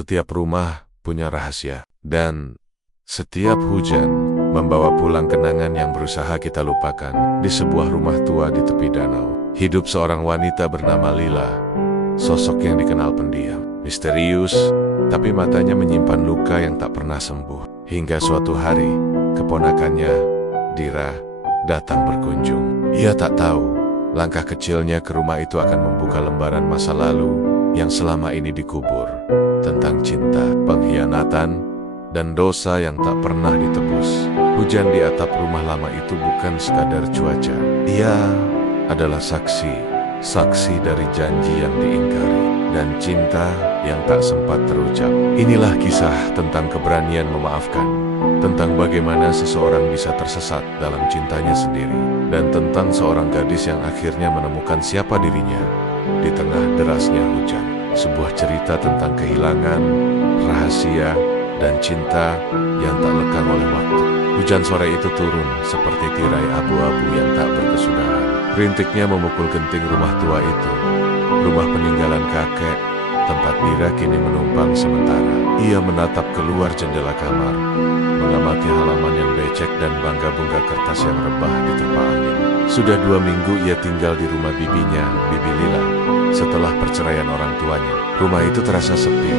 Setiap rumah punya rahasia, dan setiap hujan membawa pulang kenangan yang berusaha kita lupakan. Di sebuah rumah tua di tepi danau, hidup seorang wanita bernama Lila. Sosok yang dikenal pendiam, misterius, tapi matanya menyimpan luka yang tak pernah sembuh. Hingga suatu hari, keponakannya, Dira, datang berkunjung. Ia tak tahu, langkah kecilnya ke rumah itu akan membuka lembaran masa lalu yang selama ini dikubur. Tentang cinta, pengkhianatan, dan dosa yang tak pernah ditebus. Hujan di atap rumah lama itu bukan sekadar cuaca. Ia adalah saksi dari janji yang diingkari, dan cinta yang tak sempat terucap. Inilah kisah tentang keberanian memaafkan, tentang bagaimana seseorang bisa tersesat dalam cintanya sendiri, dan tentang seorang gadis yang akhirnya menemukan siapa dirinya di tengah derasnya hujan. Sebuah cerita tentang kehilangan, rahasia, dan cinta yang tak lekang oleh waktu. Hujan sore itu turun seperti tirai abu-abu yang tak berkesudahan. Rintiknya memukul genting rumah tua itu, rumah peninggalan kakek, tempat Dira kini menumpang sementara. Ia menatap keluar jendela kamar, mengamati halaman yang becek dan bangga-bangga kertas yang rebah diterpa angin. Sudah 2 minggu ia tinggal di rumah bibinya, Bibi Lila. Setelah perceraian orang tuanya, rumah itu terasa sepi,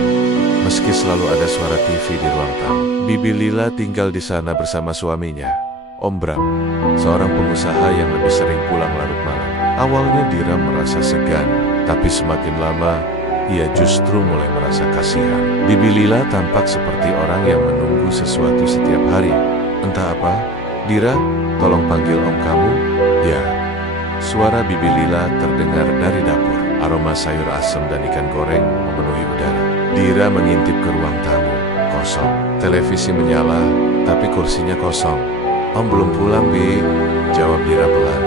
meski selalu ada suara TV di ruang tamu. Bibi Lila tinggal di sana bersama suaminya, Om Bram, seorang pengusaha yang lebih sering pulang larut malam. Awalnya Dira merasa segan, tapi semakin lama, ia justru mulai merasa kasihan. Bibi Lila tampak seperti orang yang menunggu sesuatu setiap hari. Entah apa, Dira, tolong panggil om kamu. Ya, suara Bibi Lila terdengar dari dapur. Aroma sayur asam dan ikan goreng memenuhi udara. Dira mengintip ke ruang tamu, kosong. Televisi menyala, tapi kursinya kosong. Om belum pulang, Bi, jawab Dira pelan.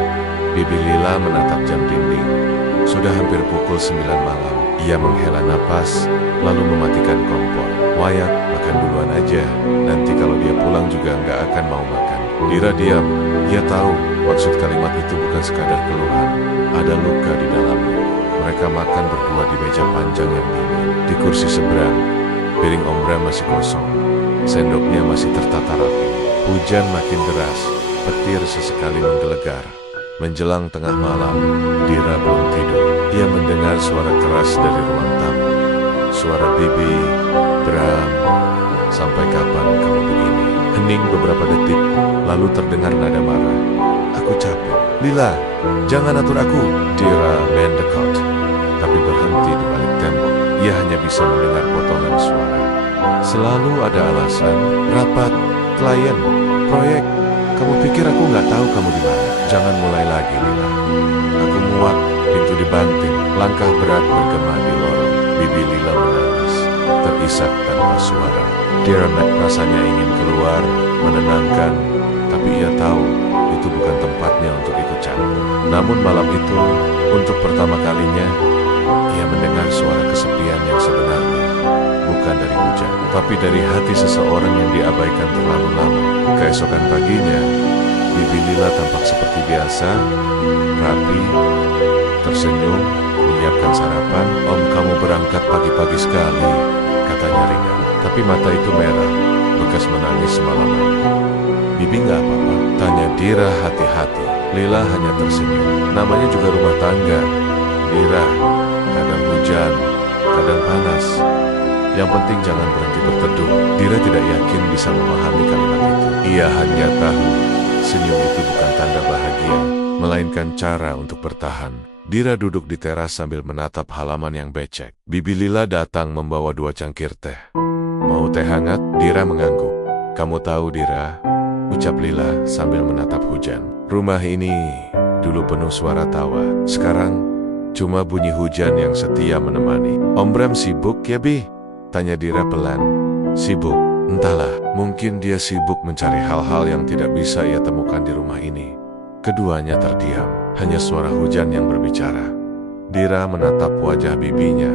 Bibi Lila menatap jam dinding. Sudah hampir pukul 9 malam. Ia menghela napas, lalu mematikan kompor. Wayak, makan duluan aja. Nanti kalau dia pulang juga nggak akan mau makan. Dira diam. Ia tahu maksud kalimat itu bukan sekadar keluhan. Ada luka di dalamnya. Mereka makan berdua di meja panjang yang dingin. Di kursi seberang, piring Om Bram masih kosong. Sendoknya masih tertata rapi. Hujan makin deras, petir sesekali menggelegar. Menjelang tengah malam, Dira belum tidur. Ia mendengar suara keras dari ruang tamu. Suara Bibi, Bram, sampai kapan kamu begini? Hening beberapa detik, lalu terdengar nada marah. Aku capek. Lila, jangan atur aku. Dira mendekat, tapi berhenti di balik tembok. Ia hanya bisa mendengar potongan suara. Selalu ada alasan, rapat, klien, proyek. Kamu pikir aku nggak tahu kamu di mana? Jangan mulai lagi, Lila. Aku muak, pintu dibanting, langkah berat bergema di lorong. Bibi Lila menangis, terisak tanpa suara. Dira rasanya ingin keluar, menenangkan, tapi ia tahu itu bukan tempatnya untuk ikut campur. Namun malam itu, untuk pertama kalinya, ia mendengar suara kesepian yang sebenarnya. Bukan dari hujan, tapi dari hati seseorang yang diabaikan terlalu lama. Keesokan paginya, Bibi Lila tampak seperti biasa, rapi, tersenyum, menyiapkan sarapan. Om, kamu berangkat pagi-pagi sekali, katanya ringan. Tapi mata itu merah, bekas menangis semalaman. Bibi nggak apa-apa? Tanya Dira hati-hati. Lila hanya tersenyum. Namanya juga rumah tangga. Dira, kadang hujan, kadang panas. Yang penting jangan berhenti berteduh. Dira tidak yakin bisa memahami kalimat itu. Ia hanya tahu senyum itu bukan tanda bahagia, melainkan cara untuk bertahan. Dira duduk di teras sambil menatap halaman yang becek. Bibi Lila datang membawa 2 cangkir teh. Mau teh hangat? Dira mengangguk. Kamu tahu, Dira, ucap Lila sambil menatap hujan. Rumah ini dulu penuh suara tawa. Sekarang cuma bunyi hujan yang setia menemani. Om Bram sibuk ya, Bi? Tanya Dira pelan. Sibuk? Entahlah, mungkin dia sibuk mencari hal-hal yang tidak bisa ia temukan di rumah ini. Keduanya terdiam, hanya suara hujan yang berbicara. Dira menatap wajah bibinya,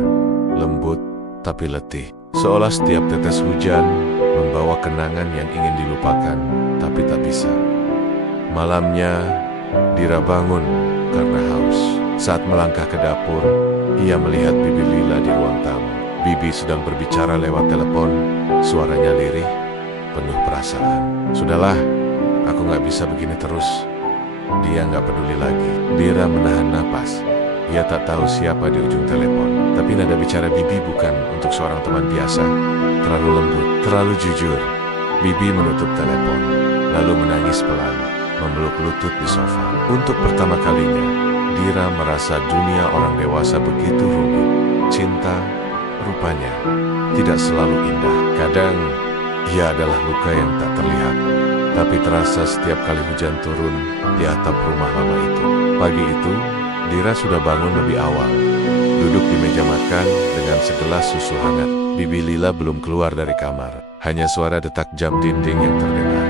lembut tapi letih. Seolah setiap tetes hujan membawa kenangan yang ingin dilupakan, tapi tak bisa. Malamnya, Dira bangun karena haus. Saat melangkah ke dapur, ia melihat Bibi Lila di ruang tamu. Bibi sedang berbicara lewat telepon. Suaranya lirih, penuh perasaan. Sudahlah, aku nggak bisa begini terus. Dia nggak peduli lagi. Dira menahan napas. Ia tak tahu siapa di ujung telepon. Tapi nada bicara Bibi bukan untuk seorang teman biasa. Terlalu lembut, terlalu jujur. Bibi menutup telepon, lalu menangis pelan, memeluk lutut di sofa. Untuk pertama kalinya, Dira merasa dunia orang dewasa begitu rumit. Cinta, rupanya, tidak selalu indah. Kadang, ia adalah luka yang tak terlihat, tapi terasa setiap kali hujan turun di atap rumah lama itu. Pagi itu, Dira sudah bangun lebih awal, duduk di meja makan dengan segelas susu hangat. Bibi Lila belum keluar dari kamar, hanya suara detak jam dinding yang terdengar.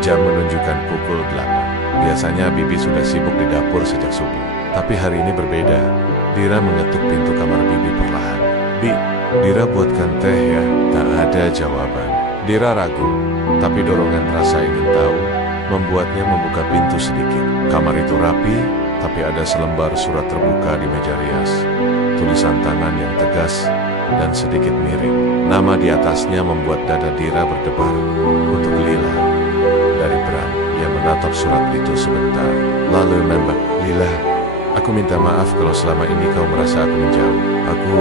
Jam menunjukkan pukul 8. Biasanya Bibi sudah sibuk di dapur sejak subuh, tapi hari ini berbeda. Dira mengetuk pintu kamar Bibi perlahan. "Bi, Dira buatkan teh ya." Tak ada jawaban. Dira ragu, tapi dorongan rasa ingin tahu membuatnya membuka pintu sedikit. Kamar itu rapi, tapi ada selembar surat terbuka di meja rias. Tulisan tangan yang tegas dan sedikit miring. Nama di atasnya membuat dada Dira berdebar. Untuk Lila. Dari Bram, ia menatap surat itu sebentar, lalu menembak, "Lila, aku minta maaf kalau selama ini kau merasa aku menjauh. Aku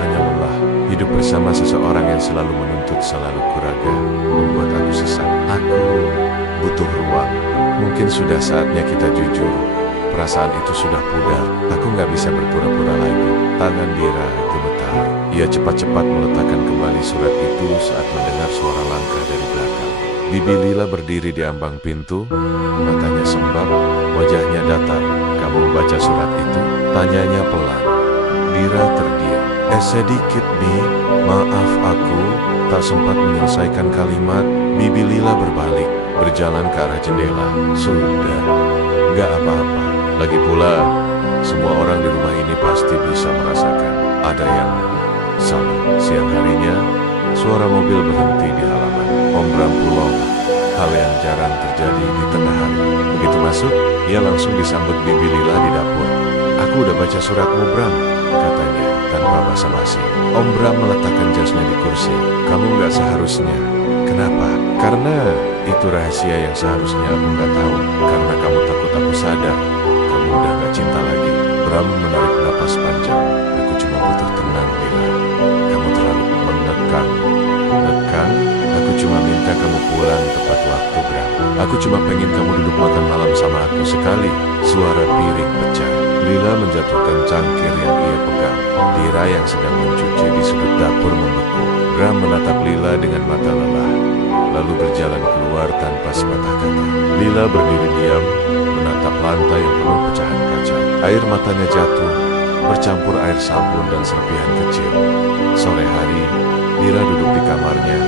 hanya lelah. Hidup bersama seseorang yang selalu menuntut, selalu kuraga, membuat aku sesat. Aku butuh ruang. Mungkin sudah saatnya kita jujur. Perasaan itu sudah pudar. Aku nggak bisa berpura-pura lagi." Tangan Dira gemetar. Ia cepat-cepat meletakkan kembali surat itu saat mendengar suara langkah dari belakang. Bibi Lila berdiri di ambang pintu, matanya sembab, wajahnya datar. "Kamu baca surat itu?" tanyanya pelan. Dira terdiam. Sedikit, Bi. Maaf, aku tak sempat menyelesaikan kalimat." Bibi Lila berbalik, berjalan ke arah jendela. "Sudah, gak apa-apa. Lagi pula, semua orang di rumah ini pasti bisa merasakan ada yang salah." Siang harinya, suara mobil berhenti di halaman. Om Bram pulang, hal yang jarang terjadi di tengah hari. Begitu masuk, ia langsung disambut Bibi Lila di dapur. "Aku udah baca suratmu, Bram," katanya tanpa basa-basi. Om Bram meletakkan jasnya di kursi. "Kamu nggak seharusnya." "Kenapa?" "Karena itu rahasia yang seharusnya aku nggak tahu. Karena kamu takut aku sadar kamu udah nggak cinta lagi." Bram menarik napas panjang. "Aku cuma butuh tenang, Lila. Kamu terlalu mengekang." "Ngekang? Aku cuma minta kamu pulang tepat waktu, Bram. Aku cuma pengen kamu duduk makan malam sama aku sekali." Suara piring pecah. Lila menjatuhkan cangkir yang ia pegang. Dira yang sedang mencuci di sudut dapur membeku. Bram menatap Lila dengan mata lelah, lalu berjalan keluar tanpa sepatah kata. Lila berdiri diam, menatap lantai yang penuh pecahan kaca. Air matanya jatuh, bercampur air sabun dan serpihan kecil. Sore hari, Dira duduk di kamarnya,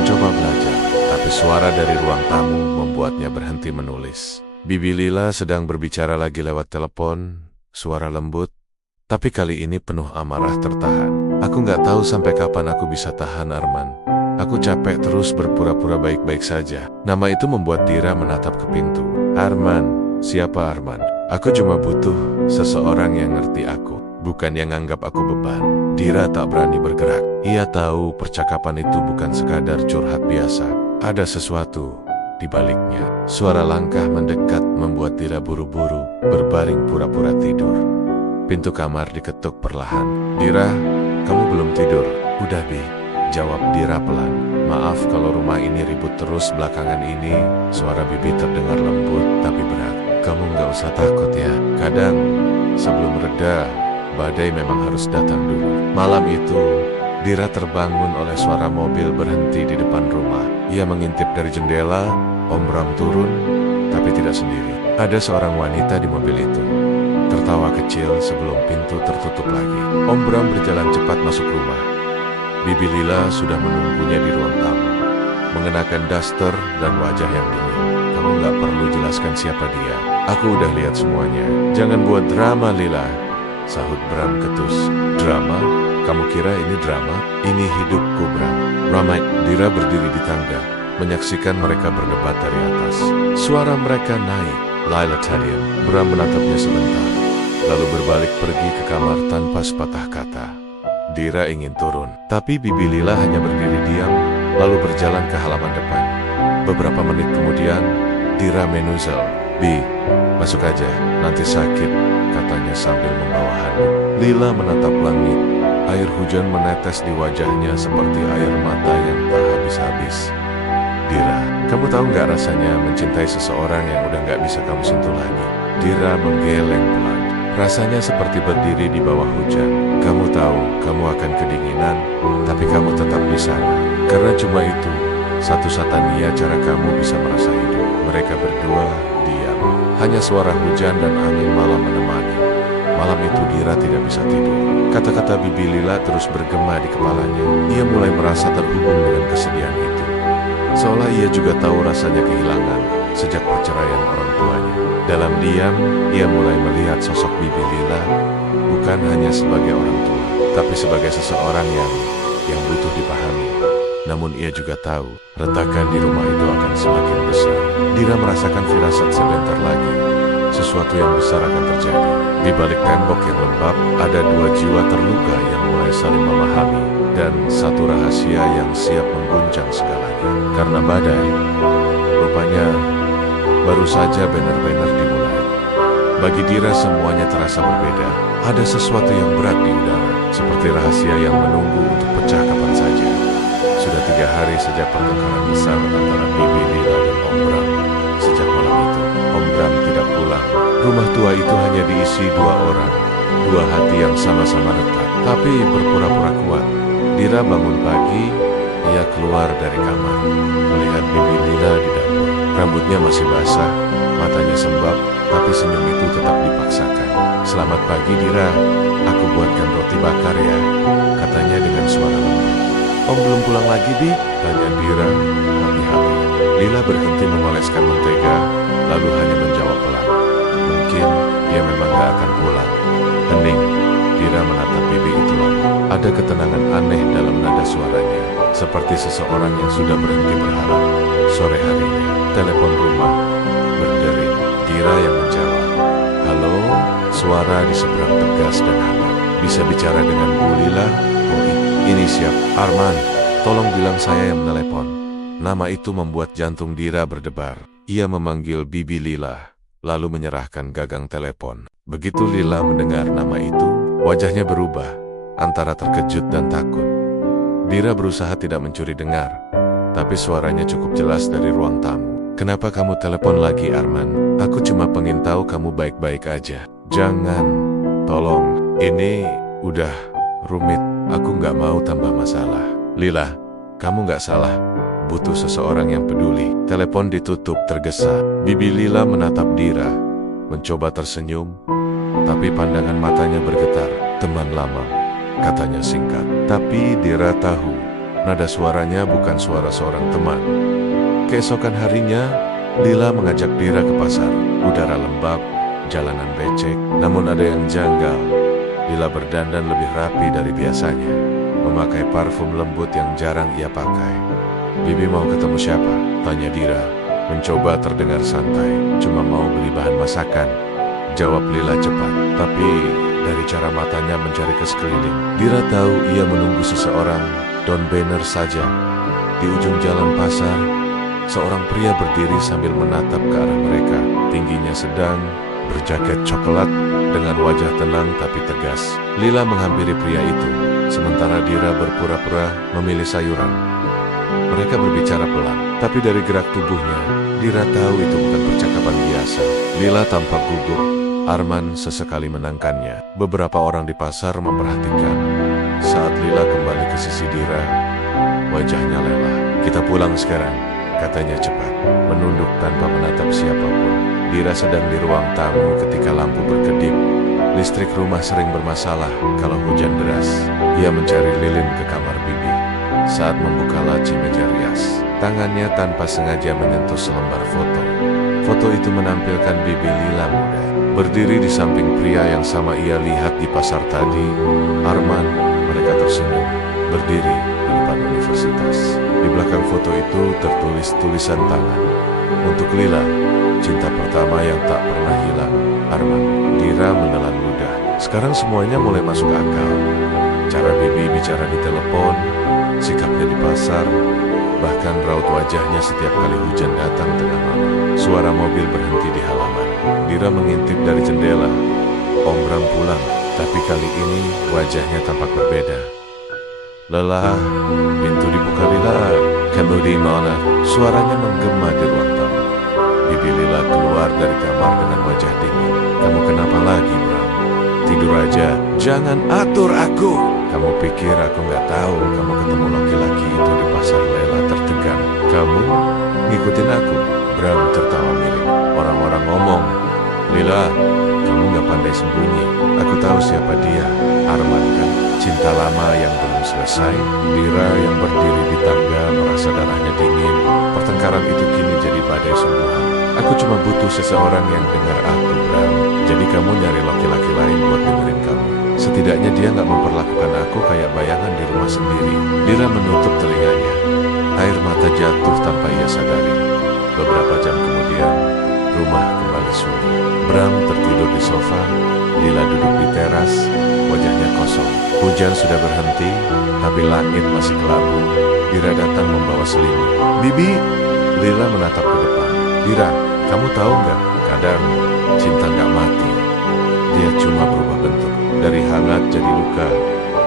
mencoba belajar. Tapi suara dari ruang tamu membuatnya berhenti menulis. Bibi Lila sedang berbicara lagi lewat telepon, suara lembut, tapi kali ini penuh amarah tertahan. "Aku nggak tahu sampai kapan aku bisa tahan, Arman. Aku capek terus berpura-pura baik-baik saja." Nama itu membuat Dira menatap ke pintu. "Arman? Siapa Arman? Aku cuma butuh seseorang yang ngerti aku, bukan yang anggap aku beban." Dira tak berani bergerak. Ia tahu percakapan itu bukan sekadar curhat biasa. Ada sesuatu di baliknya. Suara langkah mendekat membuat Dira buru-buru berbaring pura-pura tidur. Pintu kamar diketuk perlahan. "Dira, kamu belum tidur?" "Udah, Bi," jawab Dira pelan. "Maaf kalau rumah ini ribut terus belakangan ini." Suara Bibi terdengar lembut tapi berat. "Kamu nggak usah takut ya. Kadang sebelum reda, badai memang harus datang dulu." Malam itu, Dira terbangun oleh suara mobil berhenti di depan rumah. Ia mengintip dari jendela. Om Bram turun, tapi tidak sendiri. Ada seorang wanita di mobil itu. Tertawa kecil sebelum pintu tertutup lagi. Om Bram berjalan cepat masuk rumah. Bibi Lila sudah menunggunya di ruang tamu, mengenakan daster dan wajah yang dingin. "Kamu nggak perlu jelaskan siapa dia. Aku udah lihat semuanya. Jangan buat drama, Lila," sahut Bram ketus. "Drama? Kamu kira ini drama? Ini hidupku, Bram." Ramai. Dira berdiri di tangga, menyaksikan mereka berdebat dari atas. Suara mereka naik. "Lila Tadian." Bram menatapnya sebentar, lalu berbalik pergi ke kamar tanpa sepatah kata. Dira ingin turun, tapi Bibi Lila hanya berdiri diam, lalu berjalan ke halaman depan. Beberapa menit kemudian, Dira menuzal. "Bi, masuk aja, nanti sakit," katanya sambil membawa handuk. Lila menatap langit. Air hujan menetes di wajahnya seperti air mata yang tak habis-habis. "Dira, kamu tahu nggak rasanya mencintai seseorang yang udah nggak bisa kamu sentuh lagi?" Dira menggeleng pelan. Rasanya seperti berdiri di bawah hujan. "Kamu tahu, kamu akan kedinginan, tapi kamu tetap di sana. Karena cuma itu, satu-satunya cara kamu bisa merasa hidup." Mereka berdua diam. Hanya suara hujan dan angin malam menemani. Malam itu Dira tidak bisa tidur. Kata-kata Bibi Lila terus bergema di kepalanya. Ia mulai merasa terhubung dengan kesedihan itu. Seolah ia juga tahu rasanya kehilangan sejak perceraian orang tuanya. Dalam diam, ia mulai melihat sosok Bibi Lila bukan hanya sebagai orang tua, tapi sebagai seseorang yang butuh dipahami. Namun ia juga tahu, retakan di rumah itu akan semakin besar. Dira merasakan firasat sebentar lagi. Sesuatu yang besar akan terjadi. Di balik tembok yang lembab, ada dua jiwa terluka yang mulai saling memahami. Dan satu rahasia yang siap mengguncang segalanya. Karena badai, rupanya baru saja banner-banner dimulai. Bagi Dira semuanya terasa berbeda. Ada sesuatu yang berat di udara, seperti rahasia yang menunggu untuk pecah kapan saja. Sudah 3 hari sejak pertengkaran besar antara Bibi Lila dan Om Bram. Sejak malam itu, Om Bram tidak pulang. Rumah tua itu hanya diisi 2 orang, 2 hati yang sama-sama retak, tapi berpura-pura kuat. Dira bangun pagi, ia keluar dari kamar, melihat Bibi Lila di dapur. Rambutnya masih basah, matanya sembab, tapi senyum itu tetap dipaksakan. "Selamat pagi Dira, aku buatkan roti bakar ya," katanya dengan suara lembut. "Om belum pulang lagi, Bi?" tanya Dira hati-hati. Lila berhenti memoleskan mentega, lalu hanya menjawab pelan. "Mungkin dia memang gak akan pulang." Hening, Dira menatap Bibi itu lagi. Ada ketenangan aneh dalam nada suaranya, seperti seseorang yang sudah berhenti berharap. Sore harinya, telepon rumah berdering. Dira yang menjawab. "Halo?" Suara di seberang tegas dan hangat. "Bisa bicara dengan Bu Lila?" "Oh, ini siap. Arman, tolong bilang saya yang menelepon." Nama itu membuat jantung Dira berdebar. Ia memanggil Bibi Lila, lalu menyerahkan gagang telepon. Begitu Lila mendengar nama itu, wajahnya berubah, antara terkejut dan takut. Dira berusaha tidak mencuri dengar, tapi suaranya cukup jelas dari ruang tamu. "Kenapa kamu telepon lagi, Arman? Aku cuma pengen tahu kamu baik-baik aja." "Jangan, tolong, ini udah rumit. Aku nggak mau tambah masalah." "Lila, kamu nggak salah. Butuh seseorang yang peduli." Telepon ditutup tergesa. Bibi Lila menatap Dira, mencoba tersenyum, tapi pandangan matanya bergetar. "Teman lama," katanya singkat. Tapi Dira tahu, nada suaranya bukan suara seorang teman. Keesokan harinya, Lila mengajak Dira ke pasar. Udara lembab, jalanan becek, namun ada yang janggal. Lila berdandan lebih rapi dari biasanya, memakai parfum lembut yang jarang ia pakai. "Bibi mau ketemu siapa?" tanya Dira, mencoba terdengar santai. "Cuma mau beli bahan masakan," jawab Lila cepat. Tapi dari cara matanya mencari ke sekeliling, Dira tahu ia menunggu seseorang. Don banner saja. Di ujung jalan pasar, seorang pria berdiri sambil menatap ke arah mereka. Tingginya sedang, berjaket coklat, dengan wajah tenang tapi tegas. Lila menghampiri pria itu, sementara Dira berpura-pura memilih sayuran. Mereka berbicara pelan, tapi dari gerak tubuhnya, Dira tahu itu bukan percakapan biasa. Lila tampak gugup. Arman sesekali menangkannya. Beberapa orang di pasar memperhatikan. Saat Lila kembali ke sisi Dira, wajahnya lelah. "Kita pulang sekarang," katanya cepat, menunduk tanpa menatap siapapun. Dira sedang di ruang tamu ketika lampu berkedip. Listrik rumah sering bermasalah kalau hujan deras. Ia mencari lilin ke kamar Bibi. Saat membuka laci meja rias, tangannya tanpa sengaja menyentuh selembar foto. Foto itu menampilkan Bibi Lila muda, berdiri di samping pria yang sama ia lihat di pasar tadi. Arman, mereka tersenyum, berdiri di depan universitas. Di belakang foto itu tertulis tulisan tangan. "Untuk Lila, cinta pertama yang tak pernah hilang, Arman." Dira menelan ludah. Sekarang semuanya mulai masuk akal. Cara Bibi bicara di telepon, sikapnya di pasar, bahkan raut wajahnya setiap kali hujan datang tengah malam. Suara mobil berhenti di halaman. Dira mengintip dari jendela. Om Bram pulang, tapi kali ini wajahnya tampak berbeda. Lelah, pintu dibuka Lila. Kamu di mana? Suaranya menggema di ruang tamu. Bibi Lila keluar dari kamar dengan wajah dingin. Kamu kenapa lagi, Bram? Tidur aja. Jangan atur aku. Kamu pikir aku nggak tahu kamu ketemu laki-laki itu di pasar? Lela tertegang. Kamu ngikutin aku? Bram tertawa miring. Orang-orang ngomong, Lila, kamu nggak pandai sembunyi. Aku tahu siapa dia. Arman kan? Cinta lama yang belum selesai. Dira yang berdiri di tangga merasa darahnya dingin. Pertengkaran itu kini jadi badai sungguhan. Aku cuma butuh seseorang yang dengar aku, Bram. Jadi kamu nyari laki-laki lain buat dengerin kamu. Setidaknya dia nggak memperlakukan aku kayak bayangan di rumah sendiri. Dira menutup telinganya. Air mata jatuh tanpa ia sadari. Beberapa jam kemudian, rumah kembali sunyi. Bram tertidur di sofa, Lila duduk di teras, wajahnya kosong. Hujan sudah berhenti, tapi langit masih kelabu. Dira datang membawa selimut. Bibi, Lila menatap ke depan. Dira, kamu tahu nggak? Kadang cinta nggak mati. Dia cuma berubah bentuk. Dari hangat jadi luka,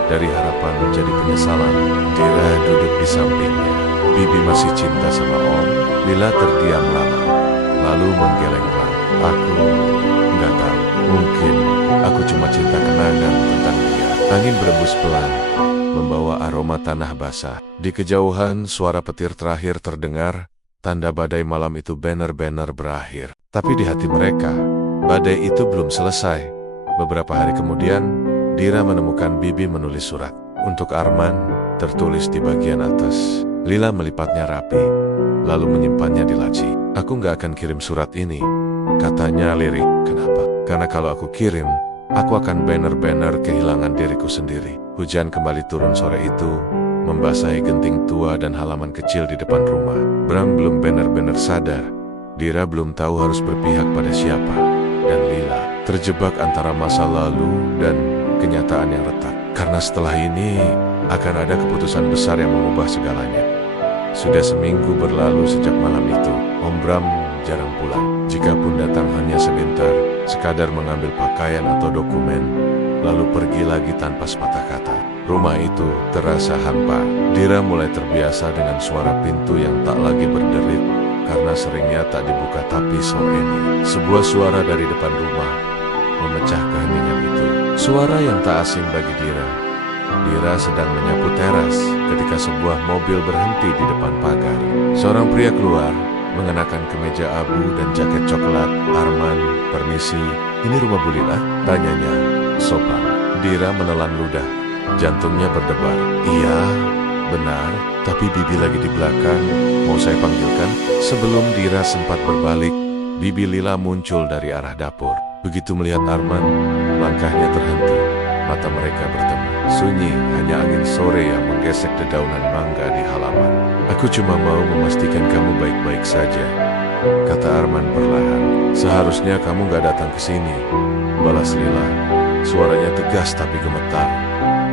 dari harapan menjadi penyesalan. Dira duduk di sampingnya. Bibi masih cinta sama Om. Lila terdiam lama, lalu menggeleng pelan. Aku nggak tahu. Mungkin aku cuma cinta kenangan tentang dia. Angin berembus pelan, membawa aroma tanah basah. Di kejauhan, suara petir terakhir terdengar. Tanda badai malam itu benar-benar berakhir. Tapi di hati mereka, badai itu belum selesai. Beberapa hari kemudian, Dira menemukan Bibi menulis surat. Untuk Arman, tertulis di bagian atas. Lila melipatnya rapi, lalu menyimpannya di laci. Aku nggak akan kirim surat ini, katanya lirik. Kenapa? Karena kalau aku kirim, aku akan benar-benar kehilangan diriku sendiri. Hujan kembali turun sore itu, membasahi genting tua dan halaman kecil di depan rumah. Bram belum benar-benar sadar. Dira belum tahu harus berpihak pada siapa. Dan Lila terjebak antara masa lalu dan kenyataan yang retak. Karena setelah ini akan ada keputusan besar yang mengubah segalanya. Sudah seminggu berlalu sejak malam itu. Om Bram jarang pulang. Jikapun datang hanya sebentar, sekadar mengambil pakaian atau dokumen, lalu pergi lagi tanpa sepatah kata. Rumah itu terasa hampa. Dira mulai terbiasa dengan suara pintu yang tak lagi berderit, karena seringnya tak dibuka. Tapi sore ini, sebuah suara dari depan rumah memecah keheningan itu. Suara yang tak asing bagi Dira. Dira sedang menyapu teras ketika sebuah mobil berhenti di depan pagar. Seorang pria keluar, mengenakan kemeja abu dan jaket coklat. Arman, permisi, ini rumah Bu Lila? Tanyanya, sopan. Dira menelan ludah, jantungnya berdebar. Iya, benar, tapi Bibi lagi di belakang. Mau saya panggilkan? Sebelum Dira sempat berbalik, Bibi Lila muncul dari arah dapur. Begitu melihat Arman, langkahnya terhenti. Mata mereka bertemu. Sunyi, hanya angin sore yang menggesek dedaunan mangga di halaman. Aku cuma mau memastikan kamu baik-baik saja, kata Arman perlahan. Seharusnya kamu gak datang ke sini, balas Lila. Suaranya tegas tapi gemetar.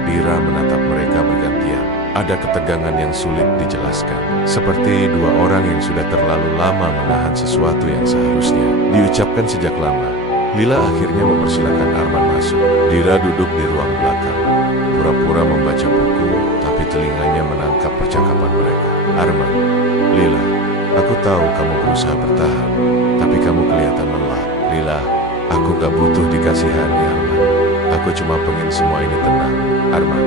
Dira menatap mereka bergantian. Ada ketegangan yang sulit dijelaskan. Seperti dua orang yang sudah terlalu lama menahan sesuatu yang seharusnya diucapkan sejak lama. Lila akhirnya mempersilahkan Arman masuk. Dira duduk di ruang belakang, pura-pura membaca buku, tapi telinganya menangkap percakapan mereka. Arman, Lila, aku tahu kamu berusaha bertahan, tapi kamu kelihatan lelah. Lila, aku gak butuh dikasihani, Arman. Aku cuma pengen semua ini tenang. Arman,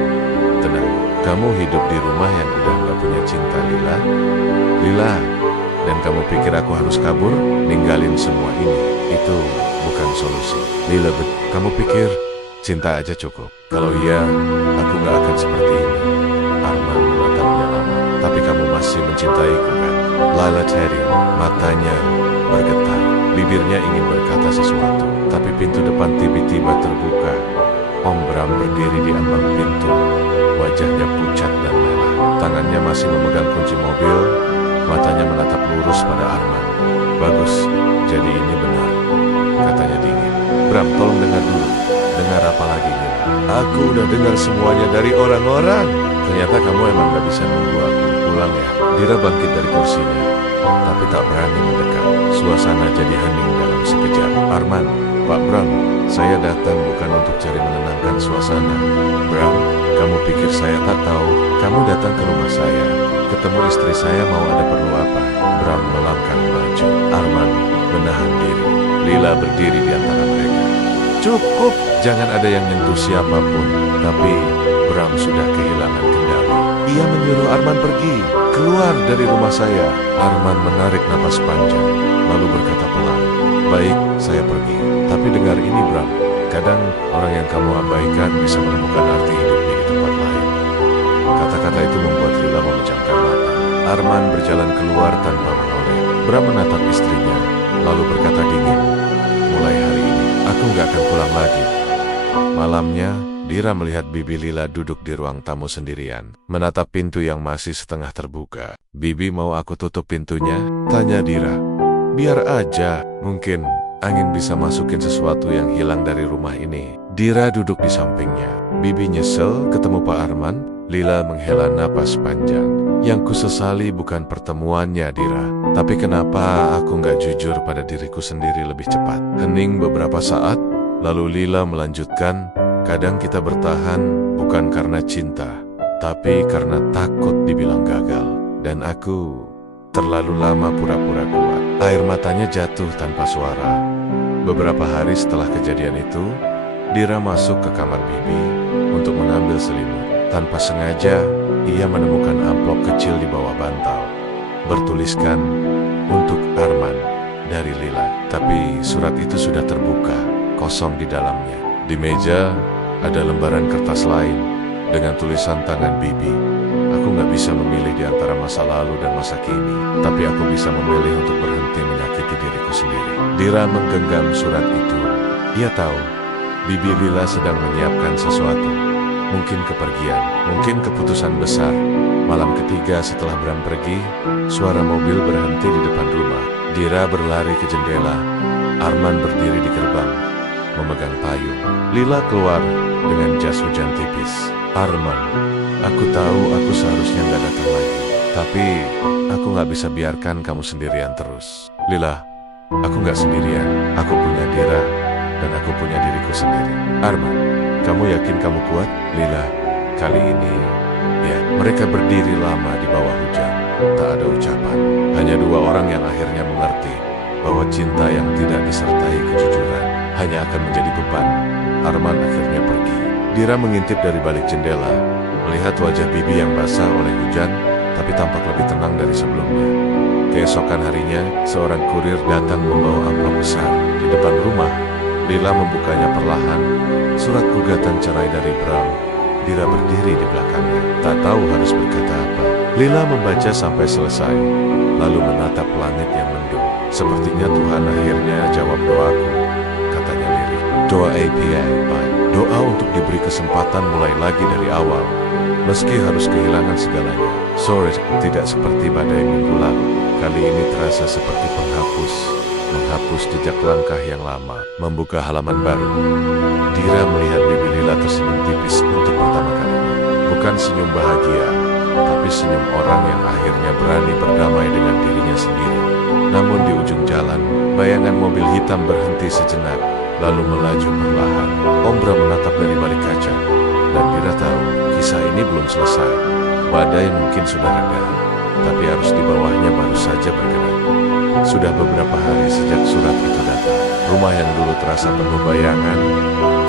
tenang. Kamu hidup di rumah yang udah gak punya cinta, Lila. Lila, dan kamu pikir aku harus kabur, ninggalin semua ini? Itu bukan solusi. Lila, kamu pikir cinta aja cukup? Kalau iya, aku gak akan seperti ini. Arman menatapnya lama. Tapi kamu masih mencintaiku kan? Lila Teddy, matanya bergetar. Bibirnya ingin berkata sesuatu, tapi pintu depan tiba-tiba terbuka. Om Bram berdiri di ambang pintu. Wajahnya pucat dan lelah. Tangannya masih memegang kunci mobil. Matanya menatap lurus pada Arman. Bagus, jadi ini benar, katanya dingin. Bram, tolong dengar dulu. Dengar apa lagi, Lila? Aku udah dengar semuanya dari orang-orang. Ternyata kamu emang gak bisa nunggu aku pulang ya. Dira bangkit dari kursinya, tapi tak berani mendekat. Suasana jadi hening dalam sekejap. Arman, Pak Bram, saya datang bukan untuk cari menenangkan suasana. Bram, kamu pikir saya tak tahu? Kamu datang ke rumah saya, ketemu istri saya, mau ada perlu apa? Bram melangkah maju. Arman menahan diri. Lila berdiri di antara mereka. Cukup, jangan ada yang nyentuh siapapun. Tapi Bram sudah kehilangan kendali. Ia menyuruh Arman pergi, keluar dari rumah saya. Arman menarik napas panjang, lalu berkata pelan, baik, saya pergi. Tapi dengar ini Bram, kadang orang yang kamu abaikan bisa menemukan arti hidupnya di tempat lain. Kata-kata itu membuat Lila memejamkan mata. Arman berjalan keluar tanpa menoleh. Bram menatap istrinya, lalu berkata dingin, mulai hari ini, aku gak akan pulang lagi. Malamnya, Dira melihat Bibi Lila duduk di ruang tamu sendirian, menatap pintu yang masih setengah terbuka. Bibi, mau aku tutup pintunya? Tanya Dira. Biar aja, mungkin angin bisa masukin sesuatu yang hilang dari rumah ini. Dira duduk di sampingnya. Bibi nyesel ketemu Pak Arman. Lila menghela napas panjang. Yang kusesali bukan pertemuannya, Dira, tapi kenapa aku gak jujur pada diriku sendiri lebih cepat. Hening beberapa saat, lalu Lila melanjutkan, kadang kita bertahan bukan karena cinta, tapi karena takut dibilang gagal. Dan aku terlalu lama pura-pura kuat. Air matanya jatuh tanpa suara. Beberapa hari setelah kejadian itu, Dira masuk ke kamar Bibi untuk mengambil selimut. Tanpa sengaja, ia menemukan amplop kecil di bawah bantal, bertuliskan, untuk Arman, dari Lila. Tapi surat itu sudah terbuka, kosong di dalamnya. Di meja, ada lembaran kertas lain, dengan tulisan tangan Bibi. Aku gak bisa memilih di antara masa lalu dan masa kini, tapi aku bisa memilih untuk berhenti menyakiti diriku sendiri. Dira menggenggam surat itu. Ia tahu, Bibi Lila sedang menyiapkan sesuatu. Mungkin kepergian, mungkin keputusan besar. Malam ketiga setelah Bram pergi, suara mobil berhenti di depan rumah. Dira berlari ke jendela. Arman berdiri di gerbang, memegang payung. Lila keluar dengan jas hujan tipis. Arman, aku tahu aku seharusnya gak datang lagi. Tapi, aku gak bisa biarkan kamu sendirian terus. Lila, aku gak sendirian. Aku punya Dira, dan aku punya diriku sendiri. Arman, kamu yakin kamu kuat? Lila, kali ini, ya, mereka berdiri lama di bawah hujan. Tak ada ucapan. Hanya dua orang yang akhirnya mengerti bahwa cinta yang tidak disertai kejujuran hanya akan menjadi beban. Arman akhirnya pergi. Dira mengintip dari balik jendela, melihat wajah Bibi yang basah oleh hujan, tapi tampak lebih tenang dari sebelumnya. Keesokan harinya, seorang kurir datang membawa amplop besar. Di depan rumah, Lila membukanya perlahan. Surat gugatan cerai dari Bram. Dira berdiri di belakangnya, tak tahu harus berkata apa. Lila membaca sampai selesai, lalu menatap langit yang mendung. Sepertinya Tuhan akhirnya jawab doaku, katanya lirik. Doa APA, doa untuk diberi kesempatan mulai lagi dari awal, meski harus kehilangan segalanya. Sorry, tidak seperti badai minggu lalu. Kali ini terasa seperti menghapus jejak langkah yang lama, membuka halaman baru. Dira melihat Bibi Lila tersenyum tipis untuk pertama kalinya. Bukan senyum bahagia, tapi senyum orang yang akhirnya berani berdamai dengan dirinya sendiri. Namun di ujung jalan, bayangan mobil hitam berhenti sejenak, lalu melaju perlahan. Om Bram menatap dari balik kaca, dan Dira tahu kisah ini belum selesai. Badai mungkin sudah reda, tapi arus di bawahnya baru saja bergerak. Sudah beberapa hari sejak surat itu datang. Rumah yang dulu terasa penuh bayangan,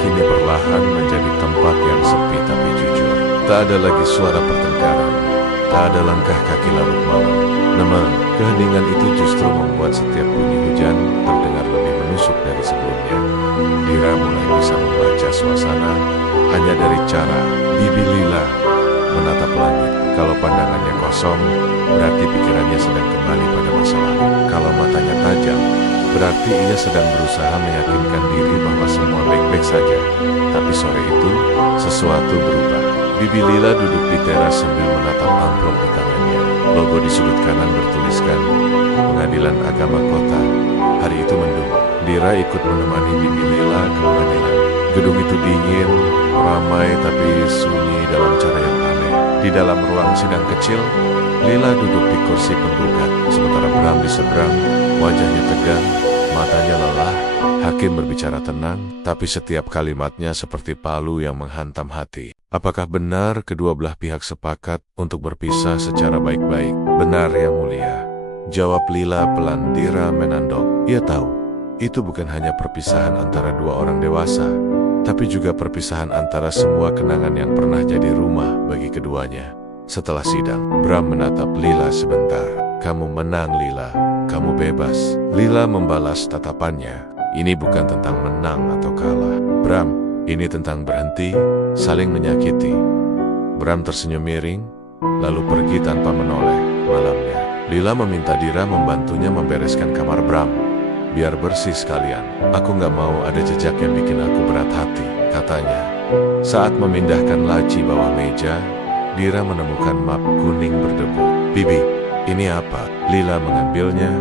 kini perlahan menjadi tempat yang sepi tapi jujur. Tak ada lagi suara pertengkaran, tak ada langkah kaki larut malam. Namun, keheningan itu justru membuat setiap bunyi hujan terdengar lebih menusuk dari sebelumnya. Dira mulai bisa membaca suasana hanya dari cara Bibi Lila menatap langit. Kalau pandangannya kosong, berarti pikirannya sedang kembali pada masa lalu. Kalau matanya tajam, berarti ia sedang berusaha meyakinkan diri bahwa semua baik-baik saja. Tapi sore itu, sesuatu berubah. Bibi Lila duduk di teras sambil menatap amplop di tangannya. Logo di sudut kanan bertuliskan, Pengadilan Agama Kota. Hari itu mendung. Dira ikut menemani Bibi Lila ke pengadilan. Gedung itu dingin, Ramai tapi sunyi dalam cara yang aneh. Di dalam ruang sidang kecil, Lila duduk di kursi penggugat, sementara Bram di seberang, wajahnya tegang, matanya lelah. Hakim berbicara tenang, tapi setiap kalimatnya seperti palu yang menghantam hati. Apakah benar kedua belah pihak sepakat untuk berpisah secara baik-baik? Benar, Yang Mulia. Jawab Lila pelan. Dira menandok. Ia tahu, itu bukan hanya perpisahan antara dua orang dewasa, tapi juga perpisahan antara semua kenangan yang pernah jadi rumah bagi keduanya. Setelah sidang, Bram menatap Lila sebentar. Kamu menang, Lila. Kamu bebas. Lila membalas tatapannya. Ini bukan tentang menang atau kalah, Bram. Ini tentang berhenti, saling menyakiti. Bram tersenyum miring, lalu pergi tanpa menoleh. Malamnya, Lila meminta Dira membantunya membereskan kamar Bram. Biar bersih sekalian. Aku nggak mau ada jejak yang bikin aku berat hati, katanya. Saat memindahkan laci bawah meja, Dira menemukan map kuning berdebu. Bibi, ini apa? Lila mengambilnya,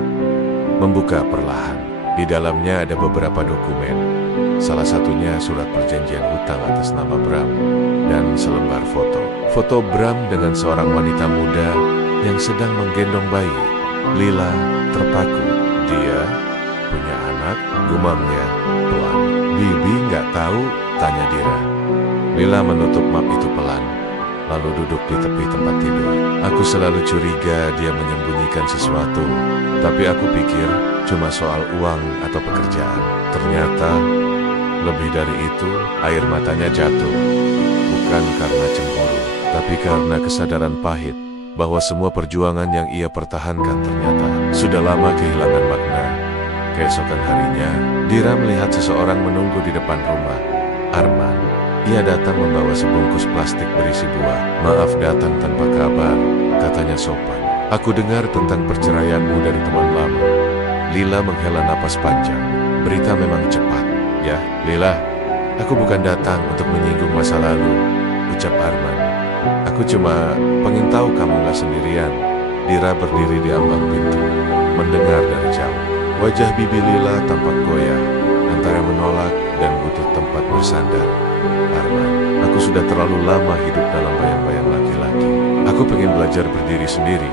membuka perlahan. Di dalamnya ada beberapa dokumen. Salah satunya surat perjanjian hutang atas nama Bram dan selembar foto. Foto Bram dengan seorang wanita muda yang sedang menggendong bayi. Lila terpaku. Dia punya anak, gumamnya pelan. Bibi nggak tahu, tanya Dira. Lila menutup map itu pelan, lalu duduk di tepi tempat tidur. Aku selalu curiga dia menyembunyikan sesuatu, tapi aku pikir cuma soal uang atau pekerjaan. Ternyata lebih dari itu. Air matanya jatuh, bukan karena cemburu, tapi karena kesadaran pahit bahwa semua perjuangan yang ia pertahankan ternyata sudah lama kehilangan makna. Keesokan harinya, Dira melihat seseorang menunggu di depan rumah. Arman. Ia datang membawa sebungkus plastik berisi buah. Maaf datang tanpa kabar, katanya sopan. Aku dengar tentang perceraianmu dari teman lama. Lila menghela napas panjang. Berita memang cepat. Ya, Lila, aku bukan datang untuk menyinggung masa lalu, ucap Arman. Aku cuma pengen tahu kamu gak sendirian. Dira berdiri di ambang pintu, mendengar dari jauh. Wajah bibi Lila tampak goyah, antara menolak dan butuh tempat bersandar. Arman, aku sudah terlalu lama hidup dalam bayang-bayang laki-laki. Aku pengen belajar berdiri sendiri,